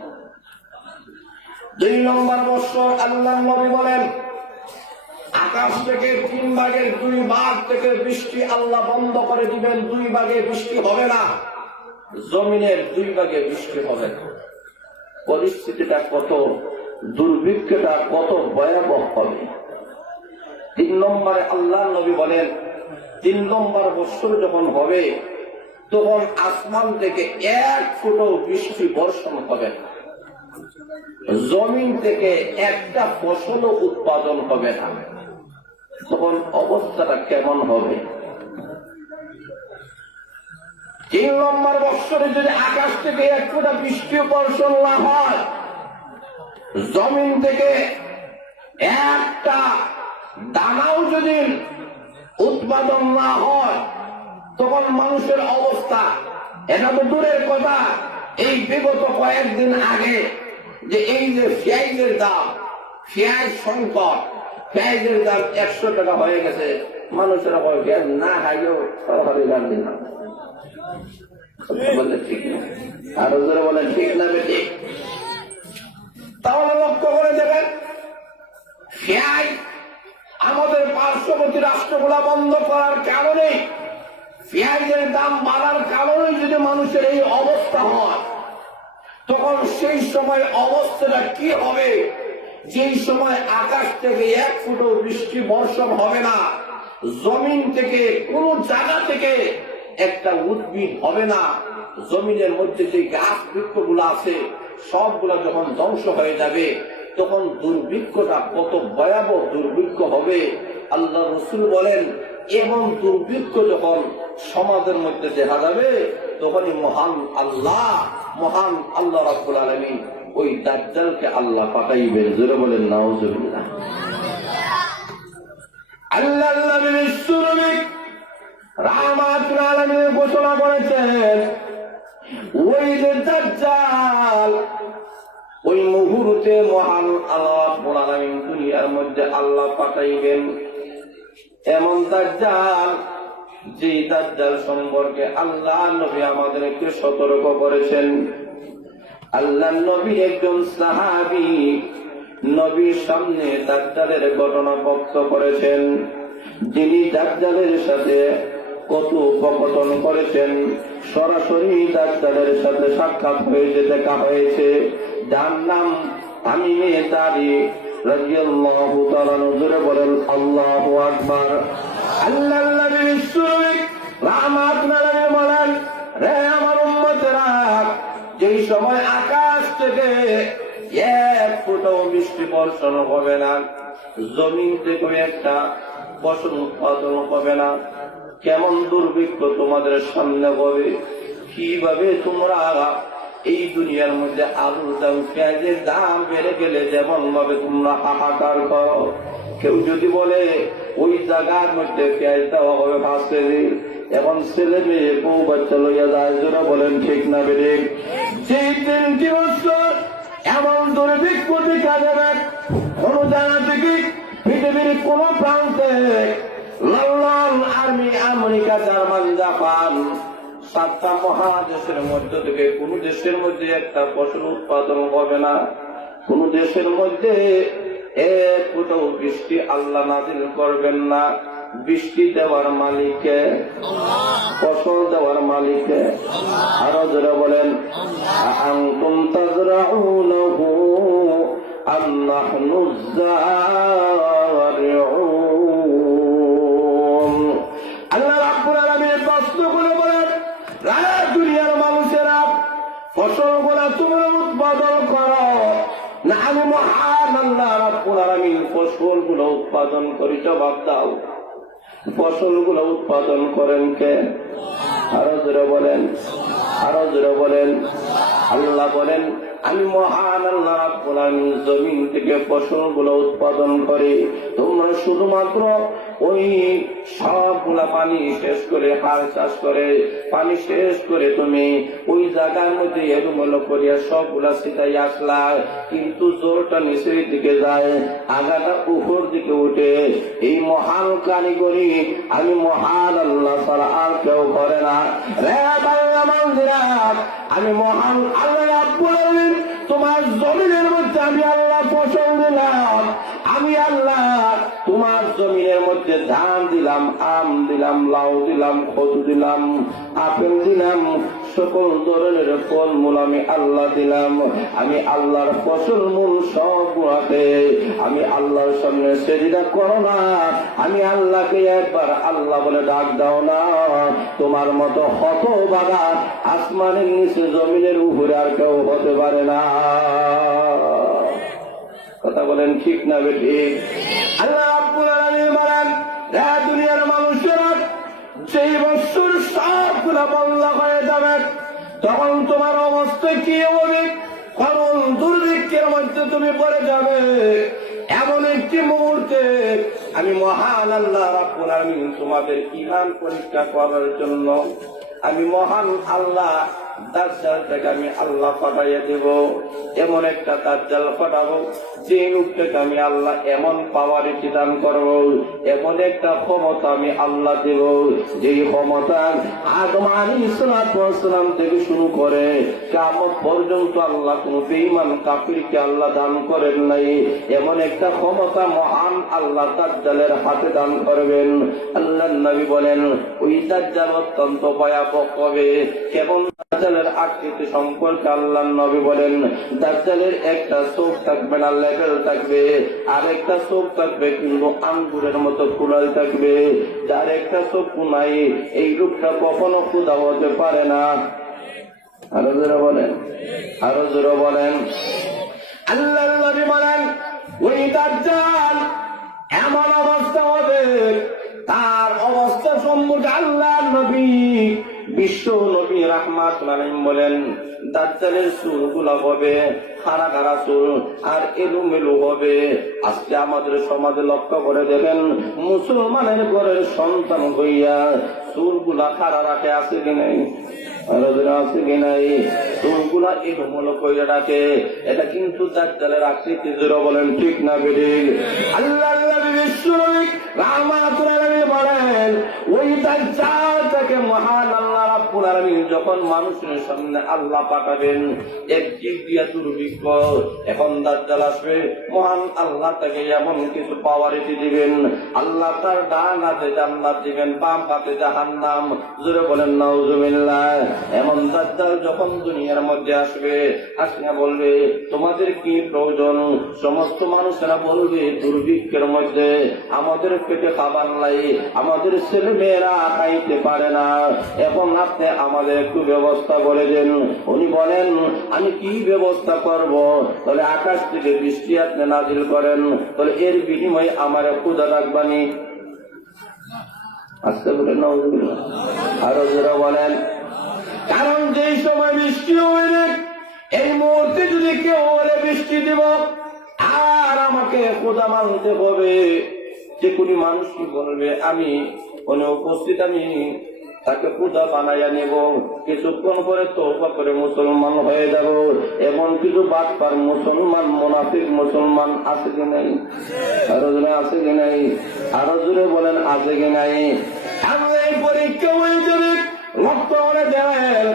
2 নম্বর বৎসর আল্লাহর নবী বলেন আকাশ থেকে 3 ভাগের 2 ভাগ থেকে বৃষ্টি আল্লাহ বন্ধ করে দিবেন, 2 ভাগে বৃষ্টি হবে না, জমিনের 2 ভাগে বৃষ্টি হবে। পরিস্থিতিটা কত, দুর্ভিক্ষটা কত ভয়াবহ হবে। 3 নম্বরে আল্লাহ নবী বলেন 3 নম্বর বৎসর যখন হবে তখন আসমান থেকে 1 ফুটও বৃষ্টি বর্ষণ হবে না, জমিন থেকে একটা ফসলও উৎপাদন হবে না। তখন অবস্থাটা কেমন হবে? 3 নম্বর বৎসরে যদি আকাশ থেকে 1 ফোঁটা বৃষ্টি বর্ষণ না হয়, জমিন থেকে একটা দানাও যদি উৎপাদন না হয়, তখন মানুষের অবস্থা, এটা তো দূরের কথা, এই বিগত কয়েকদিন আগে যে এই যে পেঁয়াজের দাম, পেঁয়াজ সংকট, পেঁয়াজের দাম 100 টাকা হয়ে গেছে, মানুষেরা পেঁয়াজ না খাইলেও সরকারি দাম দিন। বলে ঠিক না? আরো জোরে বলেন ঠিক না বেঠিক? তাহলে লক্ষ্য করে দেবেন পেঁয়াজ আমাদের পার্শ্ববর্তী রাষ্ট্রগুলা বন্ধ করার কারণে, পেঁয়াজের দাম বাড়ার কারণে যদি মানুষের এই অবস্থা হয়, তখন সেই সময় অবস্থাটা কি হবে? যেই সময় আকাশ থেকে 1 ফুটও বৃষ্টি বর্ষণ হবে না, জমিন থেকে কোন জায়গা থেকে একটা উদ্ভিদ হবে না, জমিনের মধ্যে যে গাছ বৃক্ষগুলো আছে সবগুলা যখন ধ্বংস হয়ে যাবে, তখন দুর্ভিক্ষটা কত ভয়াবহ দুর্ভিক্ষ হবে। আল্লাহ রাসূল বলেন এমন দুর্ভিক্ষ যখন সমাজের মধ্যে দেখা যাবে, তখনই মহান আল্লাহ রাব্বুল আলামিন ওই দাজ্জালকে আল্লাহ পাঠাইবেন। জোরে বলেন নাউজুবিল্লাহ। আল্লাহ রাহমাতুল আলামিন ঘোষণা করেছেন ওই যে দাজ্জাল, ওই মুহূর্তে মহান আল্লাহ রাব্বুল আলামিন দুনিয়ার মধ্যে আল্লাহ পাঠাইবেন এমন দাজ্জাল, যে দাজ্জাল সম্পর্কে আল্লাহ নবী আমাদেরকে সতর্ক করেছেন। আল্লাহ নবী একজন সাহাবী নবীর সামনে দাজ্জালের ঘটনা বক্তব্য করেছেন, যিনি দাজ্জালের সাথে কথোপকথন করেছেন, সরাসরি দাজ্জালের সাথে সাক্ষাৎ হয়েছে, দেখা হয়েছে। যার নাম তামিমে দারি রাদিয়াল্লাহু তাআলা নজরে বলেন আল্লাহু আকবার। আল্লাহর নবী বিশ্বনবী রাহমাতুল্লাহ আলাইহি বলেন, রে আমার উম্মতেরা, যেই সময় আকাশ থেকে এক ফোঁটাও বৃষ্টি বর্ষণ হবে না, জমিন থেকে একটা ফসল উৎপাদন হবে না, কেমন দুর্ভিক্ষ তোমাদের সামনে হবে, কিভাবে তোমরা এই দুনিয়ার মধ্যে আলুর দাম, পেঁয়াজের দাম বেড়ে গেলে যেমন ভাবে তোমরা হাহাকার করো। কেউ যদি বলে ওই জায়গার মধ্যে পেঁয়াজ দেওয়া হবে 5 কেজি, এখন ছেলে মেয়ে বউ বাচ্চা লইয়া যায়, যারা বলেন ঠিক না বেড়ে, যে 3 বছর এমন দুর্ভিক্ষ দেখা যাবে কোন জায়গা থেকে পৃথিবীর কোন প্রান্তে, London, army, America, German, Japan, 7টা মহাদেশের মধ্য থেকে কোন দেশের মধ্যে একটা ফসল উৎপাদন হবে না, কোন দেশের মধ্যে এক ফোঁটাও বৃষ্টি আল্লাহ নাযিল করবেন না। বৃষ্টি দেওয়ার মালিককে, ফসল দেওয়ার মালিককে। আরো যারা বলেন আনতুম তাজরাউনাহু আম নাহনুজ যারিউন। আল্লাহ রাব্বুল আলামিন প্রশ্ন করে বলেন, দুনিয়ার মানুষেরা, ফসলগুলা তোমরা উৎপাদন করো না আমি মহান আল্লাহ রাব্বুল আলামিন ফসলগুলো উৎপাদন করি? জবাব দাও, ফসলগুলো উৎপাদন করেন কে? আরো জোরে বলেন, আরো জোরে বলেন। আল্লাহ বলেন, আমি মহান আল্লাহ রাব্বুল আলামিন জমিন থেকে ফসলগুলো উৎপাদন করে, তোমরা শুধুমাত্র ওই সবগুলা পানি শেষ করে, হাল চাষ করে পানি শেষ করে তুমি ওই জায়গার মধ্যে এলোমেলো করিয়া সবগুলা ছিটাই আসলা, কিন্তু জোরটা নিচের দিকে যায়, আগাটা উপর দিকে উঠে। এই মহান কারিগরি আমি মহান আল্লাহ ছাড়া আর কেউ করে না। রে বাংলা মানুষেরা, আমি মহান আল্লাহ রাব্বুল আলামিন তোমার জমিনের মধ্যে আমি আল্লাহ ফসল দিলাম, আমি আল্লাহ তোমার জমিনের মধ্যে ধান দিলাম, আম দিলাম, লাউ দিলাম, কচু দিলাম, আপেল দিলাম, সকল ধরনের ফলমূল আমি আল্লাহ দিলাম। আমি আল্লাহর ফসল মূল সব গুণাতে আমি আল্লাহর সামনে সেজদা করো না, আমি আল্লাহকে একবার আল্লাহ বলে ডাক দাও না। তোমার মতো হতভাগা আসমানের নিচে জমিনের উপরে আর কেউ হতে পারে না। কথা বলেন ঠিক না বেঠিক? আল্লাহ রাব্বুল আলামিন বলেন, হে দুনিয়ার মানুষেরা, যেই বছর সবগুলা বন্ধ হয়ে যাবে তখন তোমার অবস্থা কি হবে? কোন দুর্ভিক্ষের মধ্যে তুমি পড়ে যাবে। এমন একটি মুহূর্তে আমি মহান আল্লাহ রাব্বুল আলামিন তোমাদের ঈমান পরীক্ষা করার জন্য আমি মহান আল্লাহ দাজ্জালটাকে আমি আল্লাহ পাঠাইয়া দেব। এমন একটা দাজ্জাল পাঠাবো যে লোকটাকে আমি আল্লাহ এমন পাওয়ারিটি দান করবো, এমন একটা ক্ষমতা আমি আল্লাহ দেব, যে ক্ষমতা আদম আলাইহিস সালাম থেকে শুরু করে কিয়ামত পর্যন্ত আল্লাহ কোন বেঈমান কাফিরকে আল্লাহ দান করেন নাই। এমন একটা ক্ষমতা মহান আল্লাহ দাজ্জালের হাতে দান করবেন। আল্লাহর নবী বলেন, ওই দাজ্জাল অত্যন্ত ভয়াবহ হবে। কেমন দাজ্জালের আকৃতি সম্পর্কে আল্লাহর নবী বলেন, দাজ্জালের একটা চোখ থাকবে না, লেবেল থাকবে, আর একটা চোখ থাকবে কিন্তু আঙ্গুরের মতো ফুলাল থাকবে। যার একটা চোখ নাই, এই রূপটা কখনো ক্ষুধা হতে পারে না। আরো জোরে বলেন, আরো জোরে বলেন। আল্লাহর নবী বলেন, ওই দাজ্জাল এমন অবস্থা হবে, তার অবস্থা সম্পর্কে আল্লাহর নবী বিশ্ব নবী রাহমাতুল্লাহ আলাইহি বলেন, দাজ্জালের চুলগুলো হবে খাড়া খাড়া চুল আর এলোমেলো হবে। আজকে আমাদের সমাজে লক্ষ্য করে দেখেন, মুসলমানের ঘরের সন্তান হইয়া চুলগুলা খাড়া রাখে আছে কি নাই? আছে কি নাই? চুলগুলা এলোমেলো করে রাখে, এটা কিন্তু দাজ্জালের আকৃতি। জোরে বলেন ঠিক না বেঠিক? আল্লাহ বিশ্ব নবী রাহমাতুল্লাহ আলাইহি বলেন, ওই দাজ্জালটাকে মহান আল্লাহ রাব্বুল আলামিন যখন মানুষের সামনে আল্লাহ পাঠাবেন একদিক দিয়া দুর্ভিক্ষ, এখন দাজ্জাল আসবে, মহান আল্লাহ তাকে এমন কিছু পাওয়ারিটি দিবেন, আল্লাহ তার ডান হাতে জান্নাত দিবেন, বাম হাতে জাহান্নাম। জোরে বলেন নাউজুবিল্লাহ। এমন দাজ্জাল যখন দুনিয়ার মধ্যে আসবে, আসিয়া বলবে তোমাদের কি প্রয়োজন? সমস্ত মানুষেরা বলবে দুর্ভিক্ষের মধ্যে আমাদের পেটে খাবার নাই, আমাদের ছেলে মেয়েরা খাইতে পারে না, এখন আপনি আমাদের একটু ব্যবস্থা করে দেন। উনি বলেন আমি কি ব্যবস্থা করব? তাহলে আকাশ থেকে বৃষ্টি আপনি নাজিল করেন, তাহলে এর বিনিময়ে আমার ক্ষুধা রাখবানি। আজকে বলেন নাউজুবিল্লাহ। আরো যারা বলেন কারণ যেই সময় বৃষ্টি হবে এই মুহূর্তে যদি কেউ বলে বৃষ্টি দিব আর আমাকে খোদা মানতে হবে, যে কোনো মানুষ কি বলবে আমি উপস্থিত, আমি তাকে পূজা বানাইয়া নেব, কিছুক্ষণ করে তওবা করে মুসলমান হয়ে যাব। এমন কিছু বাটপার মুসলমান, মুনাফিক মুসলমান আছে কি নাই? আরো জোরে আছে কি নাই? আরো জোরে বলেন আছে কি নাই? আমরা এই পরীক্ষা হয়ে যাবে, রক্ত করে দেয়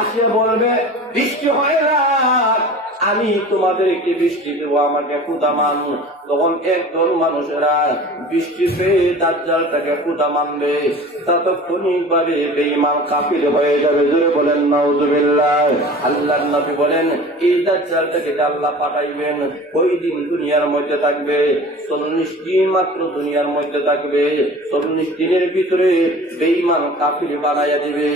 আসে বলবে বৃষ্টি হয় না, আমি তোমাদেরকে বৃষ্টি দেবো, আমাকে ক্ষুধা মান। তখন একদল মানুষেরা বৃষ্টি পেয়ে দাজ্জালটাকে ক্ষুধা মানবে, তাৎক্ষণিক ভাবে বেঈমান কাফির হয়ে যাবে। জোরে বলেন নাউজুবিল্লাহ। আল্লাহর নবী বলেন এই দাজ্জালটাকে আল্লাহ পাঠাইবেন, ওই দিন দুনিয়ার মধ্যে থাকবে 40 দিন মাত্র, দুনিয়ার মধ্যে থাকবে 40 দিনের ভিতরে বেঈমান কাফির বানাইয়া দিবে,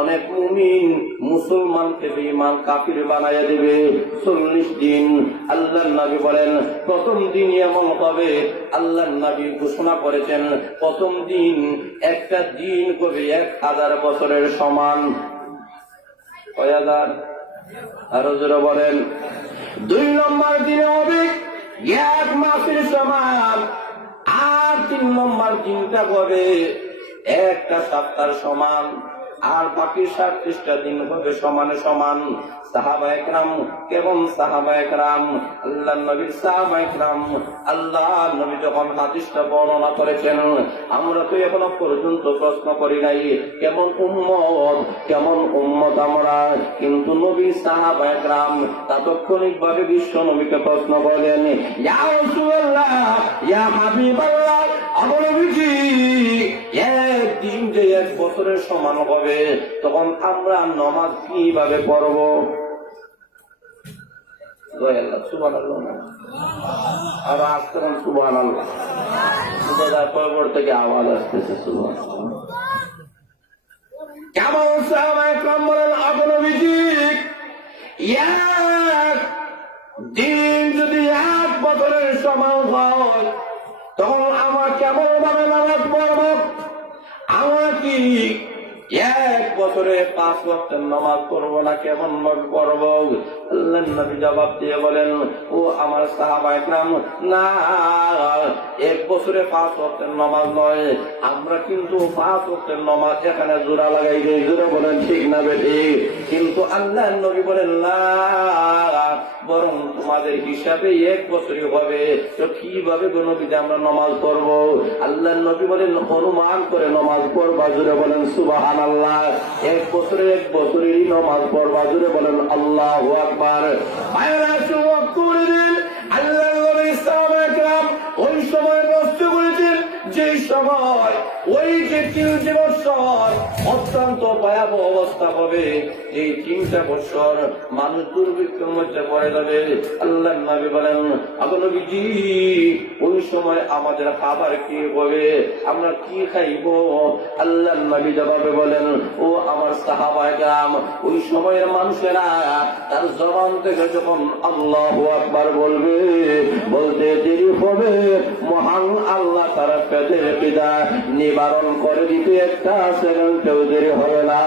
অনেক মুমিন মুসলমানকে বেঈমান কাফির বানাইয়া দিবে 40 দিন। আল্লাহর নবী বলেন প্রথম দিন এমন হবে, আল্লাহর নবী ঘোষণা করেছেন প্রথম দিন একটা দিন কবে 1000 বছরের সমান। 1000? আরো জোরে বলেন। 2 নম্বর দিনে হবে 1 মাসের সমান, আর 3 নম্বর দিনটা হবে একটা সপ্তাহের সমান, আর বাকি 37টা দিন হবে সমানে সমান। সাহাবায়ে কেরাম কেমন সাহাবায়ে কেরাম? আল্লাহর নবীর সাহাবায়ে কেরাম, আল্লাহর নবী যখন হাদিসটা বর্ণনা করেছেন আমরা তো এখনো পর্যন্ত প্রশ্ন করি নাই কেমন উম্মত আমরা, কিন্তু নবী সাহাবায়ে কেরাম তাৎক্ষণিক ভাবে বিশ্ব নবীকে প্রশ্ন করলেন ইয়া রাসূলুল্লাহ, ইয়া হাবিবাল্লাহ, নবীজি একদিন যে 1 বছরের সমান হবে তখন আমরা নামাজ কিভাবে পড়ব? সুবহানাল্লাহ। আর আসতে সুবহানাল্লাহ, পরবর থেকে আওয়াজ আসতেছে সুবহানাল্লাহ। কেমন সাহাবায়ে কেরাম বলেন নবীজি দিন যদি 1 বছরের সমান হয় তখন আমার কেমন ভাবে নামাজ পড়ব? আমরা কি 1 বছরে 5 ওয়াক্তের নামাজ পড়বো না কেমন ভাবে পড়ব? আল্লাহর নবী জবাব দিয়ে বলেন ও আমার সাহাবায়ে কেরাম, না 1 বছরে 5 ওয়াক্তের নামাজ নয়, আমরা কিন্তু 5 ওয়াক্তের নামাজ এখানে জোড়া লাগাই দিই। জোরে বলেন ঠিক না বেঠি? কিন্তু আল্লাহর নবী বলেন না, বরং তোমাদের হিসাবে 1 বছরই হবে। তো কিভাবে নবীতে আমরা নামাজ পড়বো? আল্লাহর নবী বলেন অনুমান করে নামাজ পড়বা। জোরে বলেন সুবহানাল্লাহ। 1 বছরে 1 বছরেরই নামাজ পড়বা। জোরে বলেন আল্লাহু আকবার। আল্লাহর নবী সাহাবায়ে কেরাম ওই সময় কষ্ট করেছেন যে সময় ওই যে 3 বছর অত্যন্ত ভয়াবহ অবস্থা হবে, এই 3টা বছর মানুষ দুর্ভিক্ষের মধ্যে পড়ে যাবে। আল্লাহর নবী বলেন নবীজি ওই সময় আমাদের খাবার কি হবে, আমরা কি খাইব? আল্লাহর নবী জবাবে বলেন ও আমার সাহাবায়ে কেরাম, ওই সময়ের মানুষেরা তার জবান থেকে যখন আল্লাহু আকবার বলবে, বলতে দেরি হবে মহান আল্লাহ তার পেটের পিদা নিবারণ করে দিতে 1 সেকেন্ডও দেরি হবে না।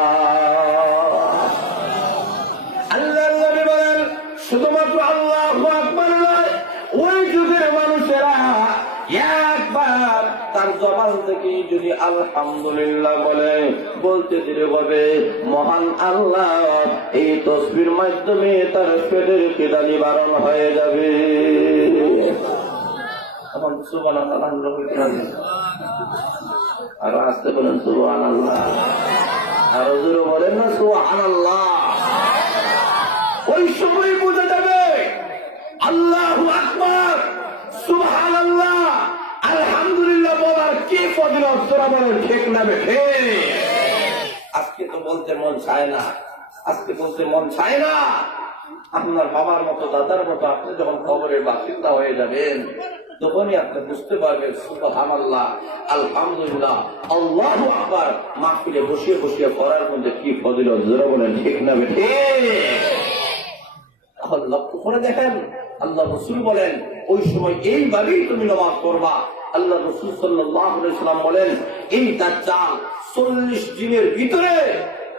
আল্লাহর নবী বলেন শুধুমাত্র আল্লাহু আকবার নয়, ওই যুগের মানুষেরা একবার তার জবান থেকে যদি আলহামদুলিল্লাহ বলতে দেরি হবে, মহান আল্লাহ এই তাসবির মাধ্যমে তার পেটের পিদা নিবারণ হয়ে যাবে। সুবহানাল্লাহ। আর আসতে বলেন সুবহানাল্লাহ। আর জোরে বলেন না সুবহানাল্লাহ। ওই সময় বোঝা যাবে আল্লাহু আকবার, সুবহানাল্লাহ, আলহামদুলিল্লাহ বলার কি ফজিলত। তোরা বলেন ঠিক না বেঠে? আজকে তো বলতে মন চায় না, আজকে বলতে মন চায় না। আপনার বাবার মতো দাদার মতো আপনি যখন কবরের বাসিন্দা হয়ে যাবেন তখনই আপনি বুঝতে পারবেন সুবহানাল্লাহ, আলহামদুলিল্লাহ, আল্লাহু আকবার মাহফিলে বসিয়ে বসিয়ে করার মধ্যে কি ফজিলত। জোরে বলেন ঠিক না বেঠে? এখন লক্ষ্য করে দেখেন, আল্লাহ রাসূল বলেন ওই সময় এইভাবেই তুমি নামাজ পড়বা। আল্লাহ রাসূল সাল্লাল্লাহু আলাইহি ওয়াসাল্লাম বলেন এই দাজ্জাল 40 দিনের ভিতরে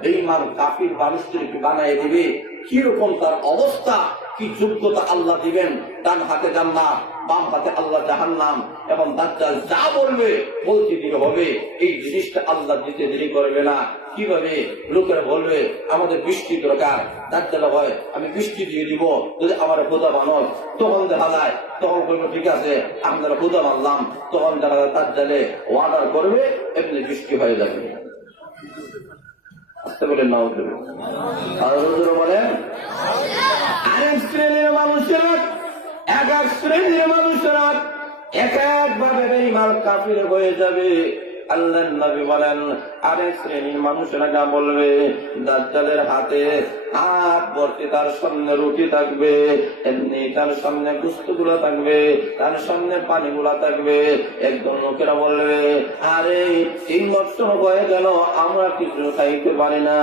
বেঈমান কাফির মানুষদেরকে বানায় দিবে। কিরকম তার অবস্থা, কি যোগ্যতা আল্লাহ দিবেন। ডান হাতে জান্নাত, বাম হাতে আল্লাহ জাহান্নাম, এবং দাজ্জাল যা বলবে বলতে দেরি হবে। এই জিনিসটা আল্লাহ দিতে দেরি করবে না। কিভাবে লোকেরা বলবে আমাদের বৃষ্টি দরকার, দাজ্জাল হয় আমি বৃষ্টি দিয়ে দিব যদি আমার খোদা মানব। তখন দেখা যায়, তখন বলবো ঠিক আছে আপনারা খোদা মানলাম। তখন যারা দাজ্জালে অর্ডার করবে এমনি বৃষ্টি হয়ে যাবে। আসতে বলেন না বলেন। আরেক শ্রেণীর মানুষেরা, এক এক শ্রেণীর মানুষেরা এক একভাবে বেঈমান কাফির হয়ে যাবে। আল্লাহর নবী বলেন আরেক শ্রেণীর মানুষেরা যা বলবে দাজ্জালের হাতে হাত ভর্তি তার সামনে রুটি থাকবে, এমনি তার সামনে গোশতগুলো থাকবে, তার সামনে পানিগুলা থাকবে। একজন লোকেরা বলবে আরে 3 বছর হয়ে গেল আমরা কিছু খাইতে পারি না,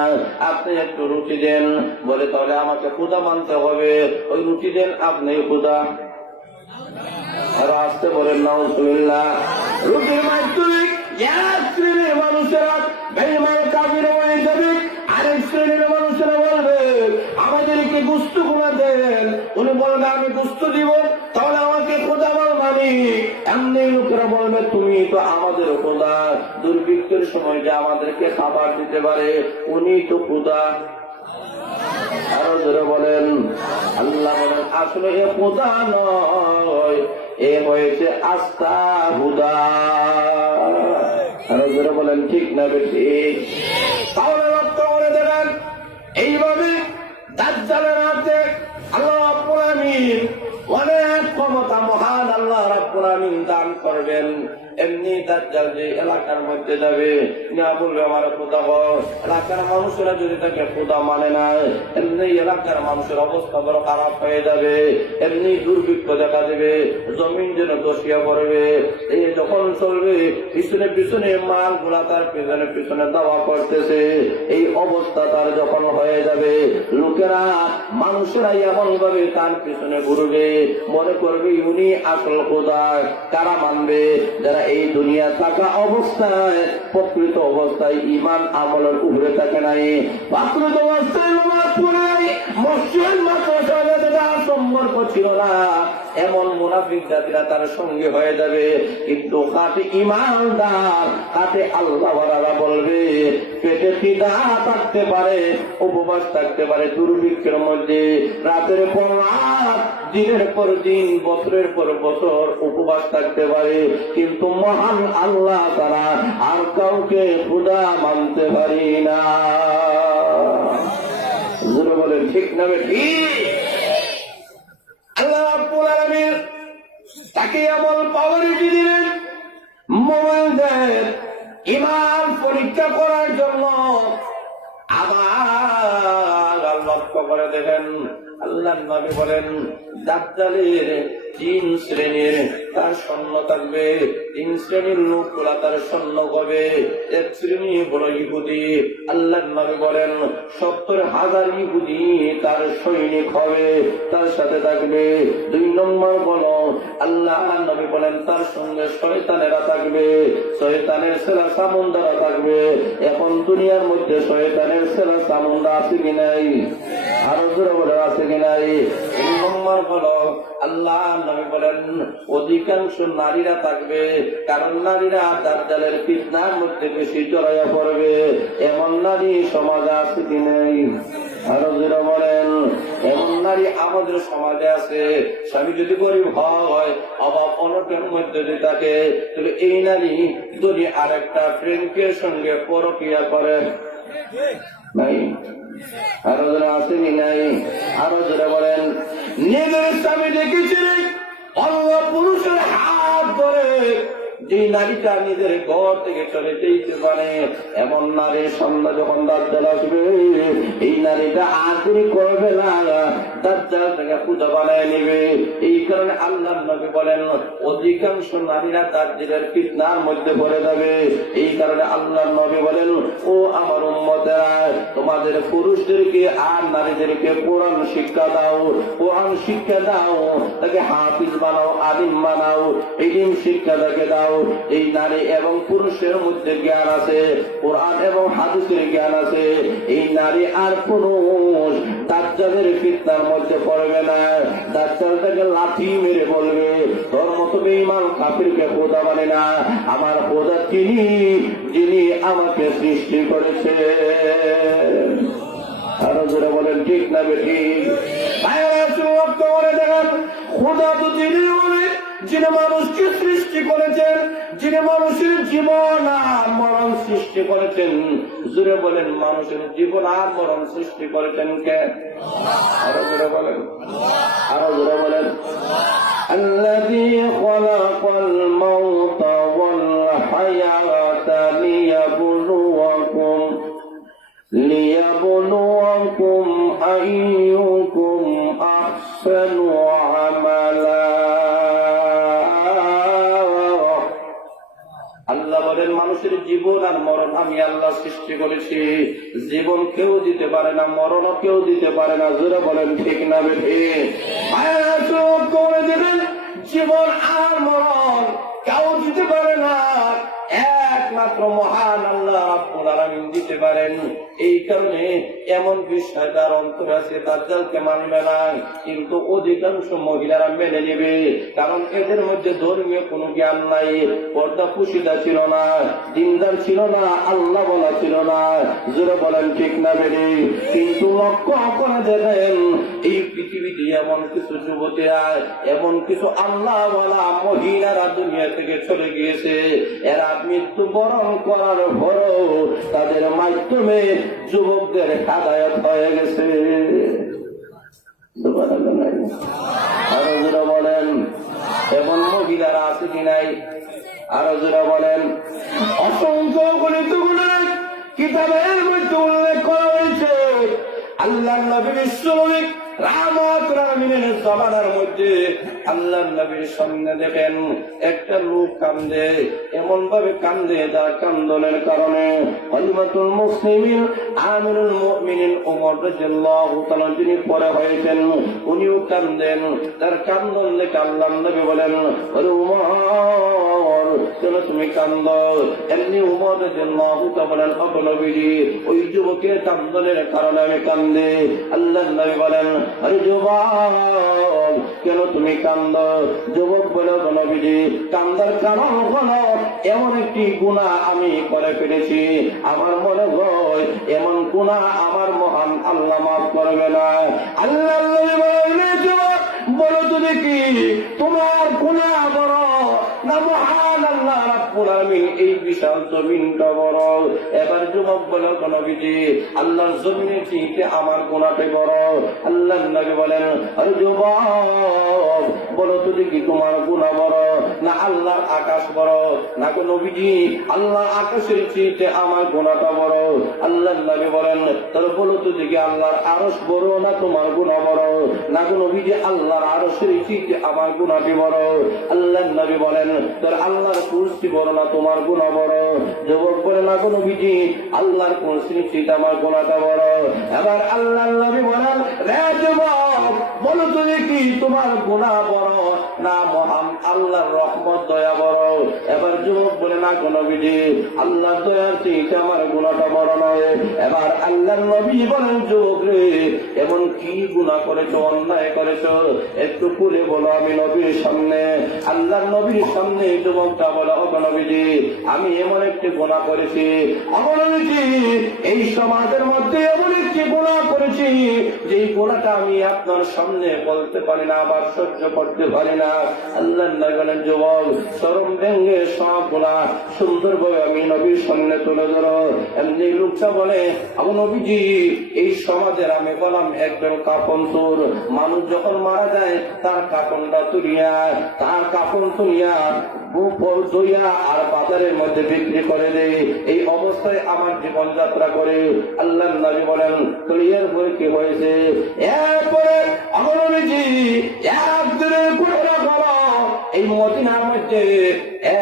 আপনি একটু রুটি দেন। বলে তাহলে আমাকে খোদা মানতে হবে, ওই রুটি দেন আপনি খোদা। আর আসতে বলেন নাউজুবিল্লাহ। রুটির মাধ্যমে এক শ্রেণীর মানুষেরা বেঈমান কাফির হয়ে যাবে। আরেক শ্রেণীর মানুষেরা বলবে আমাদেরকে গোশত গুলো দেন। উনি বলবে আমি গোশত দিব, তাহলে আমাকে খোদা মানি। এমনি লোকেরা বলবে তুমি তো আমাদের খোদা, দুর্ভিক্ষের সময় যে আমাদেরকে খাবার দিতে পারে উনি তো খোদা। আরো জোরে বলেন। আল্লাহ বলেন আসলে এ খোদা নয়, এ হয়েছে আস্তা হুদা। আরো জোরে বলেন ঠিক না বেশি? তাহলে লক্ষ্য করে দেবেন এইভাবে দাজ্জালের হাতে আল্লাহ রাব্বুল আমিন অনেক ক্ষমতা মহান আল্লাহ রাব্বুল আমিন দান করবেন। এমনি দাজ্জাল যে এলাকার মধ্যে যাবে না বলবে আমার খোদা হয়, এলাকার মানুষেরা যদি তাকে খোদা মানে না, এমনি এলাকার মানুষের অবস্থা বড় খারাপ হয়ে যাবে। এমনি দুর্ভিক্ষ দেখা দেবে, জমিন যেন দশিয়া পড়বে। এই যখন চলবে পিছনে পিছনে মাল গুলা তার পিছনে পিছনে দাওয়া করতেছে, এই অবস্থা তার যখন হয়ে যাবে লোকেরা মানুষেরা এমন ভাবে তার পিছনে ঘুরবে, মনে করবে উনি আসল খোদা। কারা মানবে? যারা এই দুনিয়া থাকা অবস্থায় প্রকৃত অবস্থায় ঈমান আমলের উপরে থাকে নাই, প্রকৃত অবস্থায় নামাজ পড়ে নাই, মসজিদ মাদ্রাসার সাথে সম্পর্ক ছিল না, এমন মুনাফিক জাতিরা তার সঙ্গে হয়ে যাবে। কিন্তু খাঁটি ঈমানদার, খাঁটি আল্লাহওয়ালারা বলবে পেটে খিদা থাকতে পারে, উপবাস থাকতে পারে দুর্ভিক্ষের মধ্যে, রাতের পর রাত, দিনের পর দিন, বছরের পর বছর উপবাস থাকতে পারে, কিন্তু মহান আল্লাহ তারা আর কাউকে খোদা মানতে পারি না। বলেন ঠিক না ঠিক? আল্লাহ রাব্বুল আলামিন তাকে এমন পাওয়ারিটি দিলেন, মুমিনদের ঈমান পরীক্ষা করার জন্য। আবার লক্ষ্য করে দেখেন আল্লাহর নবী বলেন দাজ্জালের 3 শ্রেণীর তার সৈন্য থাকবে, 3 শ্রেণীর লোকগুলা তার সৈন্য হবে। এক শ্রেণী হলো ইহুদি। আল্লাহর নবী বলেন 70,000 ইহুদি তার সৈনিক হবে, তার সাথে থাকবে। 2 নম্বর হলো আল্লাহর নবী বলেন তার সঙ্গে শয়তানেরা থাকবে, শয়তানের ছেলা সামুন্দারা থাকবে। এখন দুনিয়ার মধ্যে শয়তানের ছেলা সামুন্ডা আছে কি নাই? আরো জোরে বলে আছে কি নাই? 3 নম্বর হলো আল্লাহ নবী বলেন অধিকাংশ নারীরা থাকবে, কারণ নারীরা দাজ্জালের ফিতনার মধ্যে বেশি জড়াইয়া পড়বে। এমন নারী সমাজে আছে কি নেই? আরো জোরে বলেন। এমন নারী আমাদের সমাজে আছে। স্বামী যদি গরিব হয়, অভাব অনটনের মধ্যে যদি থাকে, তাহলে এই নারী যদি আরেকটা প্রেমিকের সঙ্গে পরকিয়া করে, নাই? আরো জোরে আসেনি নাই? আরো জোরে বলেন। নিজের স্বামী দেখেছিলেন আল্লাহ পুরুষের হাত ধরে যে নারীটা নিজের ঘর থেকে চলে যেতে পারে, এমন নারীর সামনে যখন দাজ্জাল আসবে, এই নারীটা আর তিনি করবে না, দাজ্জাল থেকে পূজা বানায় নেবে। এই কারণে আল্লাহর নবী বলেন অধিকাংশ নারীরা দাজ্জালের ফিতনার মধ্যে পড়ে যাবে। এই কারণে আল্লাহর নবী বলেন ও আমার উম্মতেরা, তোমাদের পুরুষদেরকে আর নারীদেরকে কোরআন শিক্ষা দাও, কোরআন শিক্ষা দাও, তাকে হাফিজ বানাও, আলিম বানাও, ইলম শিক্ষা তাকে দাও। এই নারী এবং পুরুষের মধ্যে জ্ঞান আছে, কোরআন এবং হাদিসের জ্ঞান আছে, এই নারী আর পুরুষ দাজ্জালের ফিতনার মধ্যে পড়বে না। দাজ্জাল তাকে লাঠি মেরে বলবে তোর মতো বেঈমান কাফিরকে খোদা মানে না, আমার খোদা তিনি যিনি আমাকে সৃষ্টি করেছে। আরো জোরে বলেন ঠিক না বেঠিক? খোদা তো তিনি হবে যিনি মানুষকে সৃষ্টি করেছেন, যিনি মানুষের জীবন আর মরণ সৃষ্টি করেছেন। জোরে বলেন মানুষের জীবন আর মরণ সৃষ্টি করেছেন কে? আরো জোরে বলেন, আরো জোরে বলেন। আল্লাযী খালাকাল মাউতা ওয়াল হায়াতা লিয়াবলুয়াকুম আইয়ুকুম আহসানু আমালা। আল্লাহ বলেন মানুষের জীবন আর মরণ আমি আল্লাহ সৃষ্টি করেছি। জীবন কেউ দিতে পারে না, মরণও কেউ দিতে পারে না। জোরে বলেন ঠিক না বেঠিক? করে দেবেন জীবন আর মরণ কেউ দিতে পারে না, একমাত্র মহান আল্লাহ রাব্বুল আলামিন দিতে পারেন। এই কারণে এমন বিষয় তার অন্তর আছে দাজ্জালকে মানবে না, কিন্তু অধিকাংশ মহিলারা মেনে নেবে, কারণ এদের মধ্যে ধর্মীয় কোনো জ্ঞান নাই, পর্দা পুশিদা ছিল না, দিনদার ছিল না, আল্লাহ বলা ছিল না। জোরে বলেন ঠিক না বেরি? কিন্তু লক্ষ্য করে দেখেন এই পৃথিবীতে এমন কিছু যুবতীরা, এমন কিছু আল্লাহ ওয়ালা মহিলারা দুনিয়া থেকে চলে গিয়েছে, এরা মৃত্যু বরণ করার পরও তাদের মাধ্যমে যুবকদের হেদায়েত হয়ে গেছে। আরো জোরে বলেন এমন মহিলারা আছে কি নাই? আরো জোরে বলেন। অসংখ্য গণিত গুণে কিতাবের মধ্যে উল্লেখ করা হয়েছে আল্লাহর নবী বিশ্বনবী রাহমাতুল আলামিনের জামানার মধ্যে আল্লাহর নবীর সামনে দেখেন একটা লোক কান্দে, এমন ভাবে কান্দে যার কান্দনের কারণে খলিফাতুল মুসলিমিন আমিরুল মুমিনিন ওমর রাদিয়াল্লাহু তাআলা যিনি পরে হয়েছেন উনিও কান্দেন। তার কান্দন দেখে আল্লাহর নবী বলেন আরে উমর কেন তুমি কান্দো? এমনি উমর রাদিয়াল্লাহু তাআলা বলেন ও নবীজি ওই যুবকের কান্দনের কারণে আমি কান্দে। আল্লাহর নবী বলেন আরে যুবক কেন তুমি কান্দ? যুবক বলে নবীজি কান্দার কারণ হলো এমন একটি গুনাহ আমি করে ফেলেছি, আমার মনে হয় এমন গুনাহ আমার মহান আল্লাহ মাফ করবে না। আল্লাহ বলে যুবক বলো তো দেখি তোমার গুনাহ বড় না মহান আল্লাহ রাব্বুল আলামিন এই বিশাল জমিনটা বড়? এবার যুবক বলে নবীজি আল্লাহর জমিনের চেয়ে আমার গুনাহটা বড়। আল্লাহর নবী বলেন আরে যুবক বলো তো দেখি তোমার গুনাহ বড় না আল্লাহর আকাশ বড়? না গো নবীজি আল্লাহর আকাশের চেয়ে আমার গুনাহটা বড়। আল্লাহর নবী বলেন তাহলে বলো তো দেখি আল্লাহর আরশ বড় না তোমার গুনাহ বড়? না গো নবীজি আল্লাহর আরশের চেয়ে আমার গুনাহটি বড়। আল্লাহর নবী বলেন তোর আল্লাহর কুরসি বড় না তোমার গুনাহ বড়? যুবক বলে না গো নবীজি আল্লাহর কুরসির চেয়ে আমার গুনাহটা বড়। এবার আল্লাহর নবী বলেন রে যুবক বলো তো দেখি তোমার গুনাহ বড় না মহান আল্লাহর রহমত দয়া বড়? এবার যুবক বলে না গো নবীজি আল্লাহর দয়ার চেয়ে আমার গুনাহটা বড় নয়। এবার আল্লাহর নবী বলেন যুবক রে এমন কি গুনাহ করেছো, অন্যায় করেছো একটু খুলে বলো আমি নবীর সামনে। আল্লাহর নবীর সামনে যুবকটা বলে ও নবীজি আমি এমন একটি গুনাহ করেছি, নবীজি এই সমাজের মধ্যে এমন একটি গুনাহ করেছি যেই গুনাহটা আমি আপনার সামনে বলতে পারি না, আবার সহ্য করতে পারি না। আল্লাহর নবী বলেন যুবক শরম ভেঙে সব গুনাহ গুলা সুন্দরভাবে আমি নবীর সামনে তুলে ধরো। এমনি লোকটা বলে, আবু নবীজি, এই সমাজের আমি বললাম একজন কাফন চোর। মানুষ যখন মারা যায় তার কাফনটা তুলিয়া আর বাজারের মধ্যে বিক্রি করে দেয়। এই অবস্থায় আমার জীবন যাত্রা করে। আল্লাহর নবী বলেন, এর পরে কি হয়েছে? এরপরে আমার নবীজি একদিনের ঘটনা বলো, এই মদিনার মধ্যে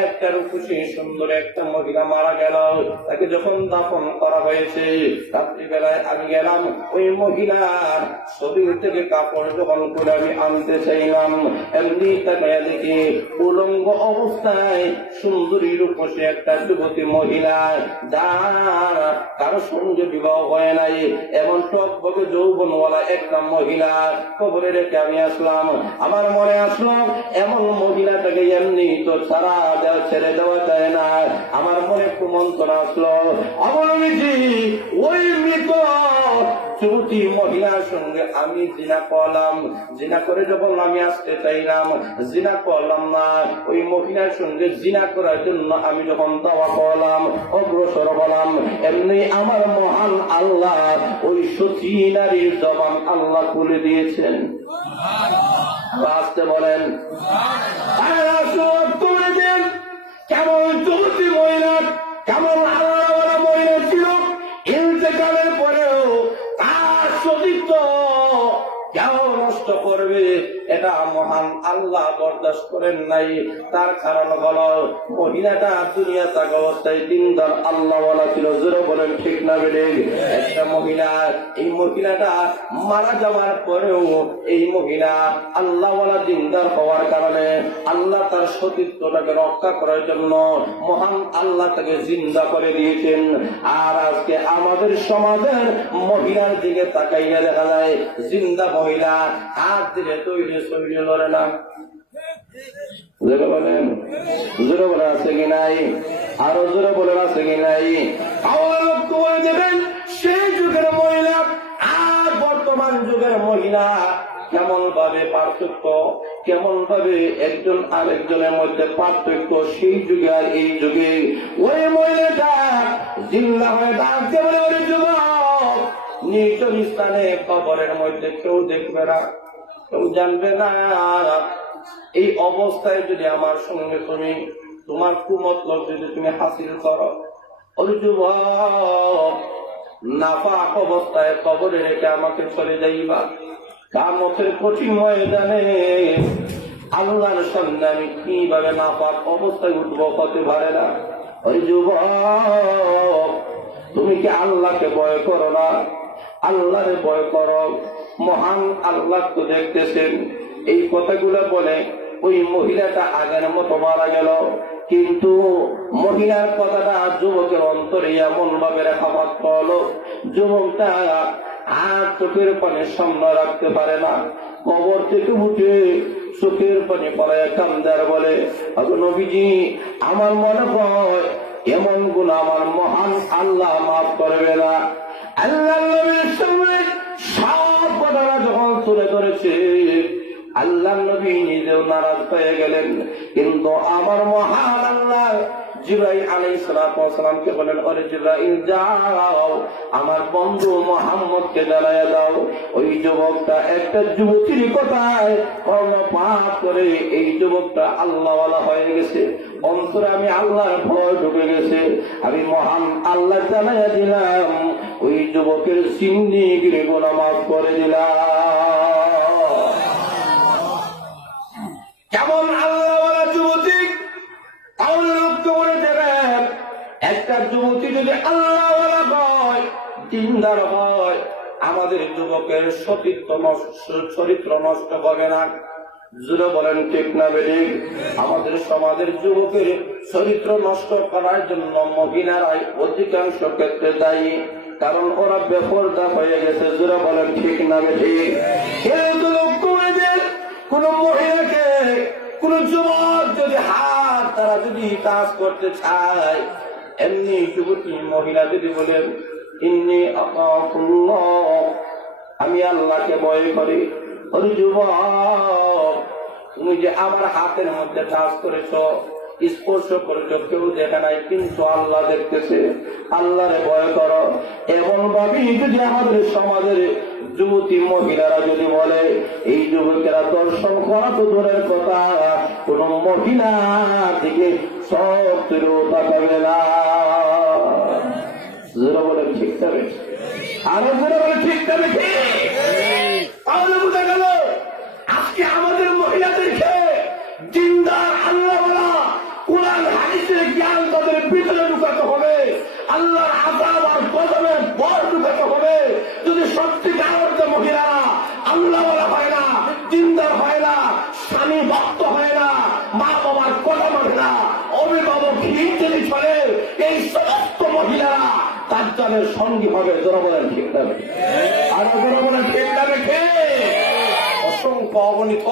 একটা রূপসী সুন্দর একটা মহিলা মারা গেল। তাকে যখন দাফন করা হয়েছে, রাত্রিবেলায় আমি গেলাম ওই মহিলার শরীর থেকে কাপড় যখন করে আমি আনতে চাইলাম, এমনি তাকে দেখি উলঙ্গ অবস্থায় সুন্দরী রূপসী একটা যুবতী মহিলা, যার কারো সঙ্গে বিবাহ হয় নাই, এমন টকবকে যৌবনওয়ালা একটা মহিলা কবরে রেখে আমি আসলাম। আমার মনে আসলো, এমন মহিলাটাকে এমনি তো ছেড়ে দেওয়া যায় না। আমার মনে একটু মন্ত্রণা আসলো, আমার ওই মৃত যুবতী মহিলার সঙ্গে আমি জিনা করলাম। জিনা করে যখন আমি আসতে চাইলাম, জিনা করলাম না। ওই মহিলার সঙ্গে জিনা করার জন্য আমি যখন দাওয়া করলাম, অগ্রসর হলাম, এমনি আমার মহান আল্লাহ ওই সতী নারীর জবান আল্লাহ খুলে দিয়েছেন। আসতে বলেন, কেমন যুবতী মহিলা, কেমন আল্লাহ মহিলা ছিল। ইন্তেকালের পরেও তার সতীত্ব কেউ নষ্ট করবে এটা মহান আল্লাহ বরদাস্ত করেন নাই। তার কারণ হলো মহিলাটা দুনিয়া থাকা অবস্থায় দিনদার আল্লাহ ওয়ালা ছিল। জোরে বলেন ঠিক না বেড়ে? একটা মহিলা, এই মহিলাটা মারা যাওয়ার পরেও এই মহিলা আল্লাহ ওয়ালা দিনদার হওয়ার কারণে আল্লাহ তার সতীত্বটাকে রক্ষা করার জন্য মহান আল্লাহ তাকে জিন্দা করে দিয়েছেন। আর আজকে আমাদের সমাজের মহিলার দিকে তাকাইয়া দেখা যায় জিন্দা মহিলা হাত দিলে তৈরি শরীরে লড়ে না। জোরে বলেন, জোরে বলে আছে কি নাই? আরো জোরে বলে আছে কি নাই? সেই যুগের মহিলা আর বর্তমান যুগের মহিলা কেমন ভাবে পার্থক্য, কেমন ভাবে একজন আরেকজনের মধ্যে পার্থক্য সেই যুগে আর এই যুগে। ওই মহিলাটা জিন্দা হয়ে ডাকতে বলে, ওই যুবক নিজ স্থানে কবরের মধ্যে কেউ দেখবে না, কেউ জানবে না। এই অবস্থায় যদি আমার সঙ্গে তুমি তোমার কুমতলব যদি তুমি হাসিল করো, ওই যুবক নাফাক অবস্থায় কবরে রেখে আমাকে চলে যাইবা। কামতের কঠিন ময়দানে আল্লাহর সামনে আমি কিভাবে নাফাক অবস্থায় উঠবো হতে পারে না। ওই যুবক তুমি কি আল্লাহকে ভয় করো না? আল্লাহরে ভয় করো, মহান আল্লাহ তো দেখতেছেন। এই কথাগুলো বলে ওই মহিলাটা আগের মতো মারা গেল। কিন্তু মহিলার কথাটা যুবকের অন্তরে এমন ভাবে রেখাপাত করলো, যুবকটা আর চোখের পানে সামনে রাখতে পারে না। কবর থেকে উঠে চোখের পানে পড়ায় কান্দার বলে, নবীজি আমার মনে হয় এমন গুণ আমার মহান আল্লাহ মাফ করবে না। আল্লাহ নবীর সামনে সব কথাটা যখন তুলে ধরেছে, আল্লাহ নবী নিজেও নারাজ হয়ে গেলেন। কিন্তু আমার মহান আল্লাহ জিবরাইল আলাইহিস সালামকে বলেন, ওরে জিবরাইল যাও আমার বন্ধু মুহাম্মদকে জানায়া দাও ওই যুবকটা একটা যুবতীর কথায় কর্ণপাত করে এই যুবকটা আল্লাহওয়ালা হয়ে গেছে। অন্তরে আমি আল্লাহর ভয় ঢুকে গেছে। আমি মহান আল্লাহ জানায়া দিলাম, ওই যুবকের জিন্দেগির গুনাহ মাফ করে দিলাম। কেমন আল্লাহওয়ালা যুবতী, তাহলে লক্ষ্য করে দেবেন একটা যুবতী যদি আল্লাহওয়ালা হয়, দিনদার হয়, আমাদের যুবকের চরিত্র নষ্ট হবে না। জুড়ে বলেন ঠিক না বেঠিক? আমাদের সমাজের যুবকের চরিত্র নষ্ট করার জন্য মহিলারাই অধিকাংশ ক্ষেত্রে দায়ী, কারণ ওরা বেপরদা হয়ে গেছে। জুড়ে বলেন ঠিক না বেঠিক? কিন্তু লক্ষ্য করে দেন কোন মহিলাকে, কোন যুবক যদি হাত তারা যদি কাজ করতে চায়, এমনি যুবতী মহিলা যদি বলেন ইন্নী আখাফুল্লাহ, আমি আল্লাহকে ভয় করি, ওই যুবক তুমি যে আমার হাতের মধ্যে কাজ করেছ, স্পর্শ করেছ, কেউ দেখে নাই, কিন্তু আল্লাহ দেখতেছে। আল্লাহরে ভয় করো। এমন ভাবি যদি আমাদের সমাজের যুবতী মহিলারা যদি বলে, এই যুবকেরা দর্শন করা তো দূরের কথা, কোন মহিলা থেকে সব তুলেও তাকাবে না। জোরে বলে ঠিক হবে, আরো জোরে বলে ঠিক হবে। তাহলে বোঝা গেল আজকে আমাদের মহিলাদেরকে জিন্দার আল্লাহ বলা কোরআন হাদিসের জ্ঞান তাদের ভিতরে ঢুকাতে হবে, আল্লাহর আযাব আর গজবের ভয় ঢুকাতে হবে। যদি সত্যিকার অর্থে মহিলারা আল্লাহ বলা হয় না, জিন্দার হয় না, স্বামী ভক্ত হয় না, মা বাবার কথা মানে না, অভিভাবক হিন্দুলি চলে, এই সমস্ত মহিলারা দাজ্জালের সঙ্গী হবে। জোরে বলেন ঠিক না? আর জোরে বলেন ঠিক না? রেখে অসংখ্য অগণিত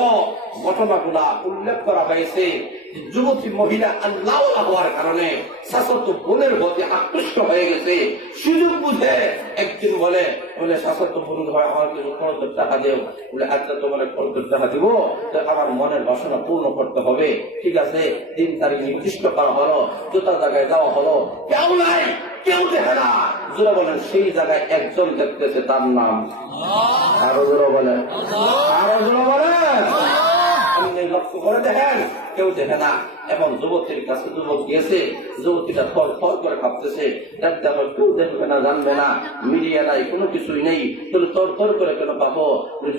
ঘটনাগুলা উল্লেখ করা হয়েছে। যুবতী মহিলা আল্লাহ হওয়ার কারণে শাশ্বত বোনের প্রতি আকৃষ্ট হয়ে গেছে। সুযোগ বুঝে একদিন বলে শাশ্বত বোন হয় আমার কিছু 50 টাকা দেও। বলে আচ্ছা তোমার 50 টাকা দিব, আমার মনের বাসনা পূর্ণ করতে হবে। ঠিক আছে, দিন তারিখ নির্দিষ্ট করা হলো, জুতা জায়গায় যাওয়া হলো, কেউ নাই, কেউ দেখে না। জোরে বলেন সেই জায়গায় একজন দেখতেছে, তার নাম আরো জোরে বলেন, আরো জোরে বলেন। আপনি লক্ষ্য করে দেখেন, কেউ দেখে না। এবং যুবতীর কাছে যুবক গিয়েছে, যুবতীটা ফল ফল করে ভাবতেছে, কেউ দেখবে না, জানবে না, মিডিয়া নাই, কোনো কিছুই নেই, তাহলে তর তর করে কেন পাবো?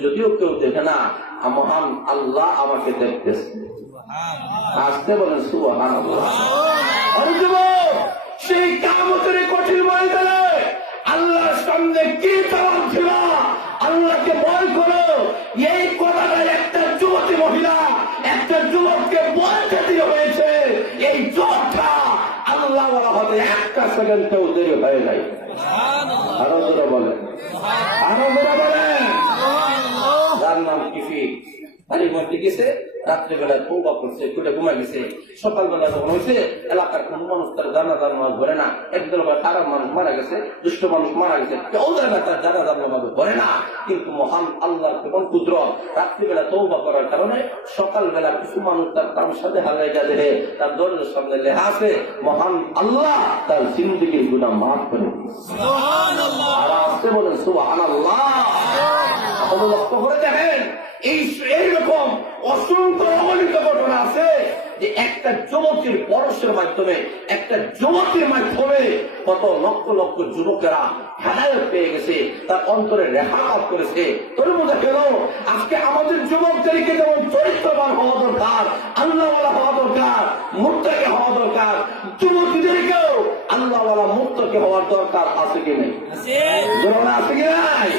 যদিও কেউ দেখে না, মহান আল্লাহ আমাকে দেখতেছে। আসতে বলেন সুবহানাল্লাহ। সেই কিয়ামতের কঠিন ময়দানে আল্লাহর সামনে কি জবাব ছিল? আল্লাহকে ভয় করো, এই কথাটা একটা যুবতী মহিলা একটা যুবককে বলতে দিয়ে হয়েছে। এই যুবকটা আল্লাহ বলা হবে একটা সেকেন্ডেও দেরি হয় নাই। আরো জোরে বলেন, আরো জোরে বলেন। যার নাম কিফি বাড়ির মধ্যে গেছে, রাত্রিবেলায় তওবা করছে, কুটে ঘুমা গেছে। সকালবেলা যখন হয়েছে, এলাকার কোন মানুষ তার জানাজার নামাজ ধরে না। একদল খারাপ মানুষ মারা গেছে, দুষ্ট মানুষ মারা গেছে, কেউ জানে তার জানাজার নামাজ ধরে না। কিন্তু মহান আল্লাহ কোন কুদরত, রাত্রিবেলা তওবা করার কারণে সকালবেলা কিছু মানুষ তার সাথে হারাই গেছে, তার দরজার সামনে লেখা আছে মহান আল্লাহ তার জিন্দেগীর গুনাহ মাফ করে দিয়েছে। আর আসতে বলেন সুবহানাল্লাহ। আপনারা লক্ষ্য করে দেখেন, এইরকম অসংখ্য অগণিত ঘটনা আছে যে একটা যুবতীর পরশের মাধ্যমে, একটা যুবতীর মাধ্যমে কত লক্ষ লক্ষ যুবকেরা হেদায়েত পেয়ে গেছে, তার অন্তরে রেখা লাভ করেছে। তোর মধ্যে কেন আজকে আমাদের যুবকদেরকে যেমন চরিত্রবান হওয়া দরকার, আল্লাহওয়ালা হওয়া দরকার, মুত্তাকি হওয়া দরকার, যুবতীদেরকেও আল্লাহওয়ালা মুত্তাকি হওয়ার দরকার আছে কি নেই? আছে কি নাই?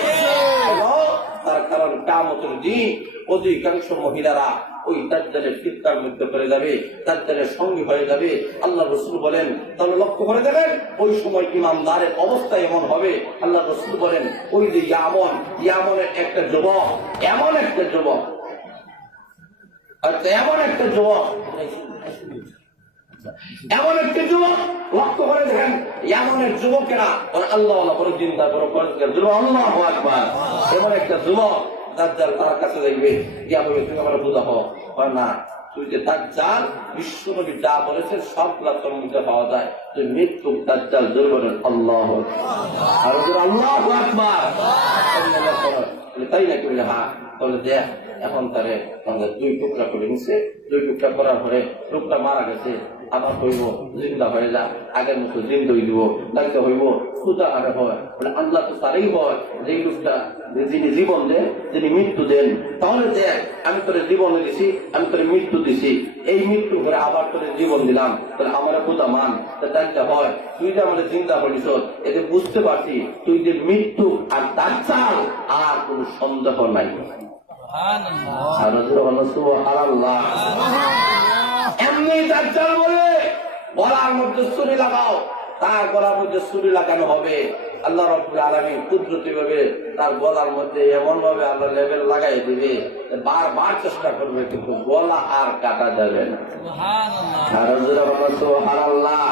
তার কারণ কিয়ামতের দিন অধিকাংশ মহিলারা ওই দাজ্জালের ফিতনার মধ্যে পড়ে যাবে, দাজ্জালের সঙ্গী হয়ে যাবে। আল্লাহ রাসূল বলেন, তাহলে লক্ষ্য করে দেখেন ওই সময় ইমানদারের অবস্থা এমন হবে। আল্লাহ রাসূল বলেন, ওই যে ইয়ামনের একটা যুবক, এমন একটা যুবক, এমন একটা যুবক, লক্ষ্য করে দেখেন ইয়ামনের যুবকেরা আল্লাহ বড় চিন্তা বড় আল্লাহু আকবার। এমন একটা যুবক দাজ্জাল তার কাছে দেখবে, গিয়া বলবে তুমি আমার বুঝা হয় না, তুই যে দাজ্জাল বিশ্বনবী যা বলেছেন সবগুলা তোর মুখে পাওয়া যায়, তুই মৃত্যু দাজ্জাল জোরে বলেন আল্লাহু আর আল্লাহু আকবার। তাই নাকি? বলে হ্যাঁ। তাহলে দেখ এখন তারে 2 টুকরা করে নিচ্ছে, 2 টুকরা করার পরে টুকরা মারা গেছে, আবার হইব জিন্দা হয়ে যা, আগের মতো জিন্দই দিব, তাইতে হইব সুদা আরে হয়। বলে আল্লাহ তো তারই হয়, যে লোকটা যিনি জীবন দেন, যিনি মৃত্যু দেন। তাহলে দেখ আমি তোর জীবন দিছি, আমি তোর মৃত্যু দিছি, এই মৃত্যু করে আবার তোর জীবন দিলাম, তাহলে আমার খুদা মান তাইতে হয়। তুই যে আমাদের চিন্তা করিস, এতে বুঝতে পারছি তুই যে মৃত্যু আর দাজ্জাল আর কোন সন্দেহ নাই। এমনি দাজ্জাল বলে গলার মধ্যে ছুরি লাগাও, তার গলার মধ্যে ছুরি লাগানো হবে। আল্লাহ রাব্বুল আলামিন কুদরতি ভাবে তার গলার মধ্যে এমন ভাবে আল্লাহ লেভেল লাগাই দিবে, বারবার চেষ্টা করবে কিন্তু গলা আর কাটা যাবে না। সুবহানাল্লাহ।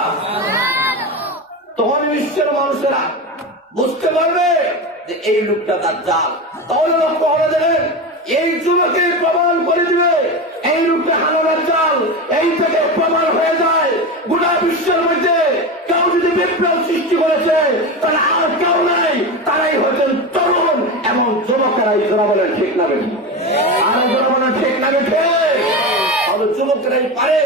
তখন বিশ্বের মানুষেরা বুঝতে পারবে যে এই লোকটা দাজ্জাল। তাহলে লক্ষ্য করে দেবেন এই যুবকের প্রমাণ করে দিবে এই রূপে হারানোর চাল এই থেকে প্রমাণ হয়ে যায় গোটা বিশ্বের মধ্যে কেউ যদি বিপ্লব সৃষ্টি করেছে তাহলে আর কেউ নাই, তারাই হচ্ছেন তরুণ এবং যুবকেরাই। যারা বলেন ঠিক না বেঠি, আর যারা বলেন ঠিক না বেঠে, তাহলে যুবকেরাই পারে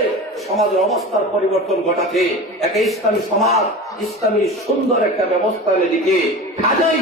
সমাজের অবস্থার পরিবর্তন ঘটাতে, একটা ইসলামী সমাজ, ইসলামী সুন্দর একটা ব্যবস্থার দিকে। কাজেই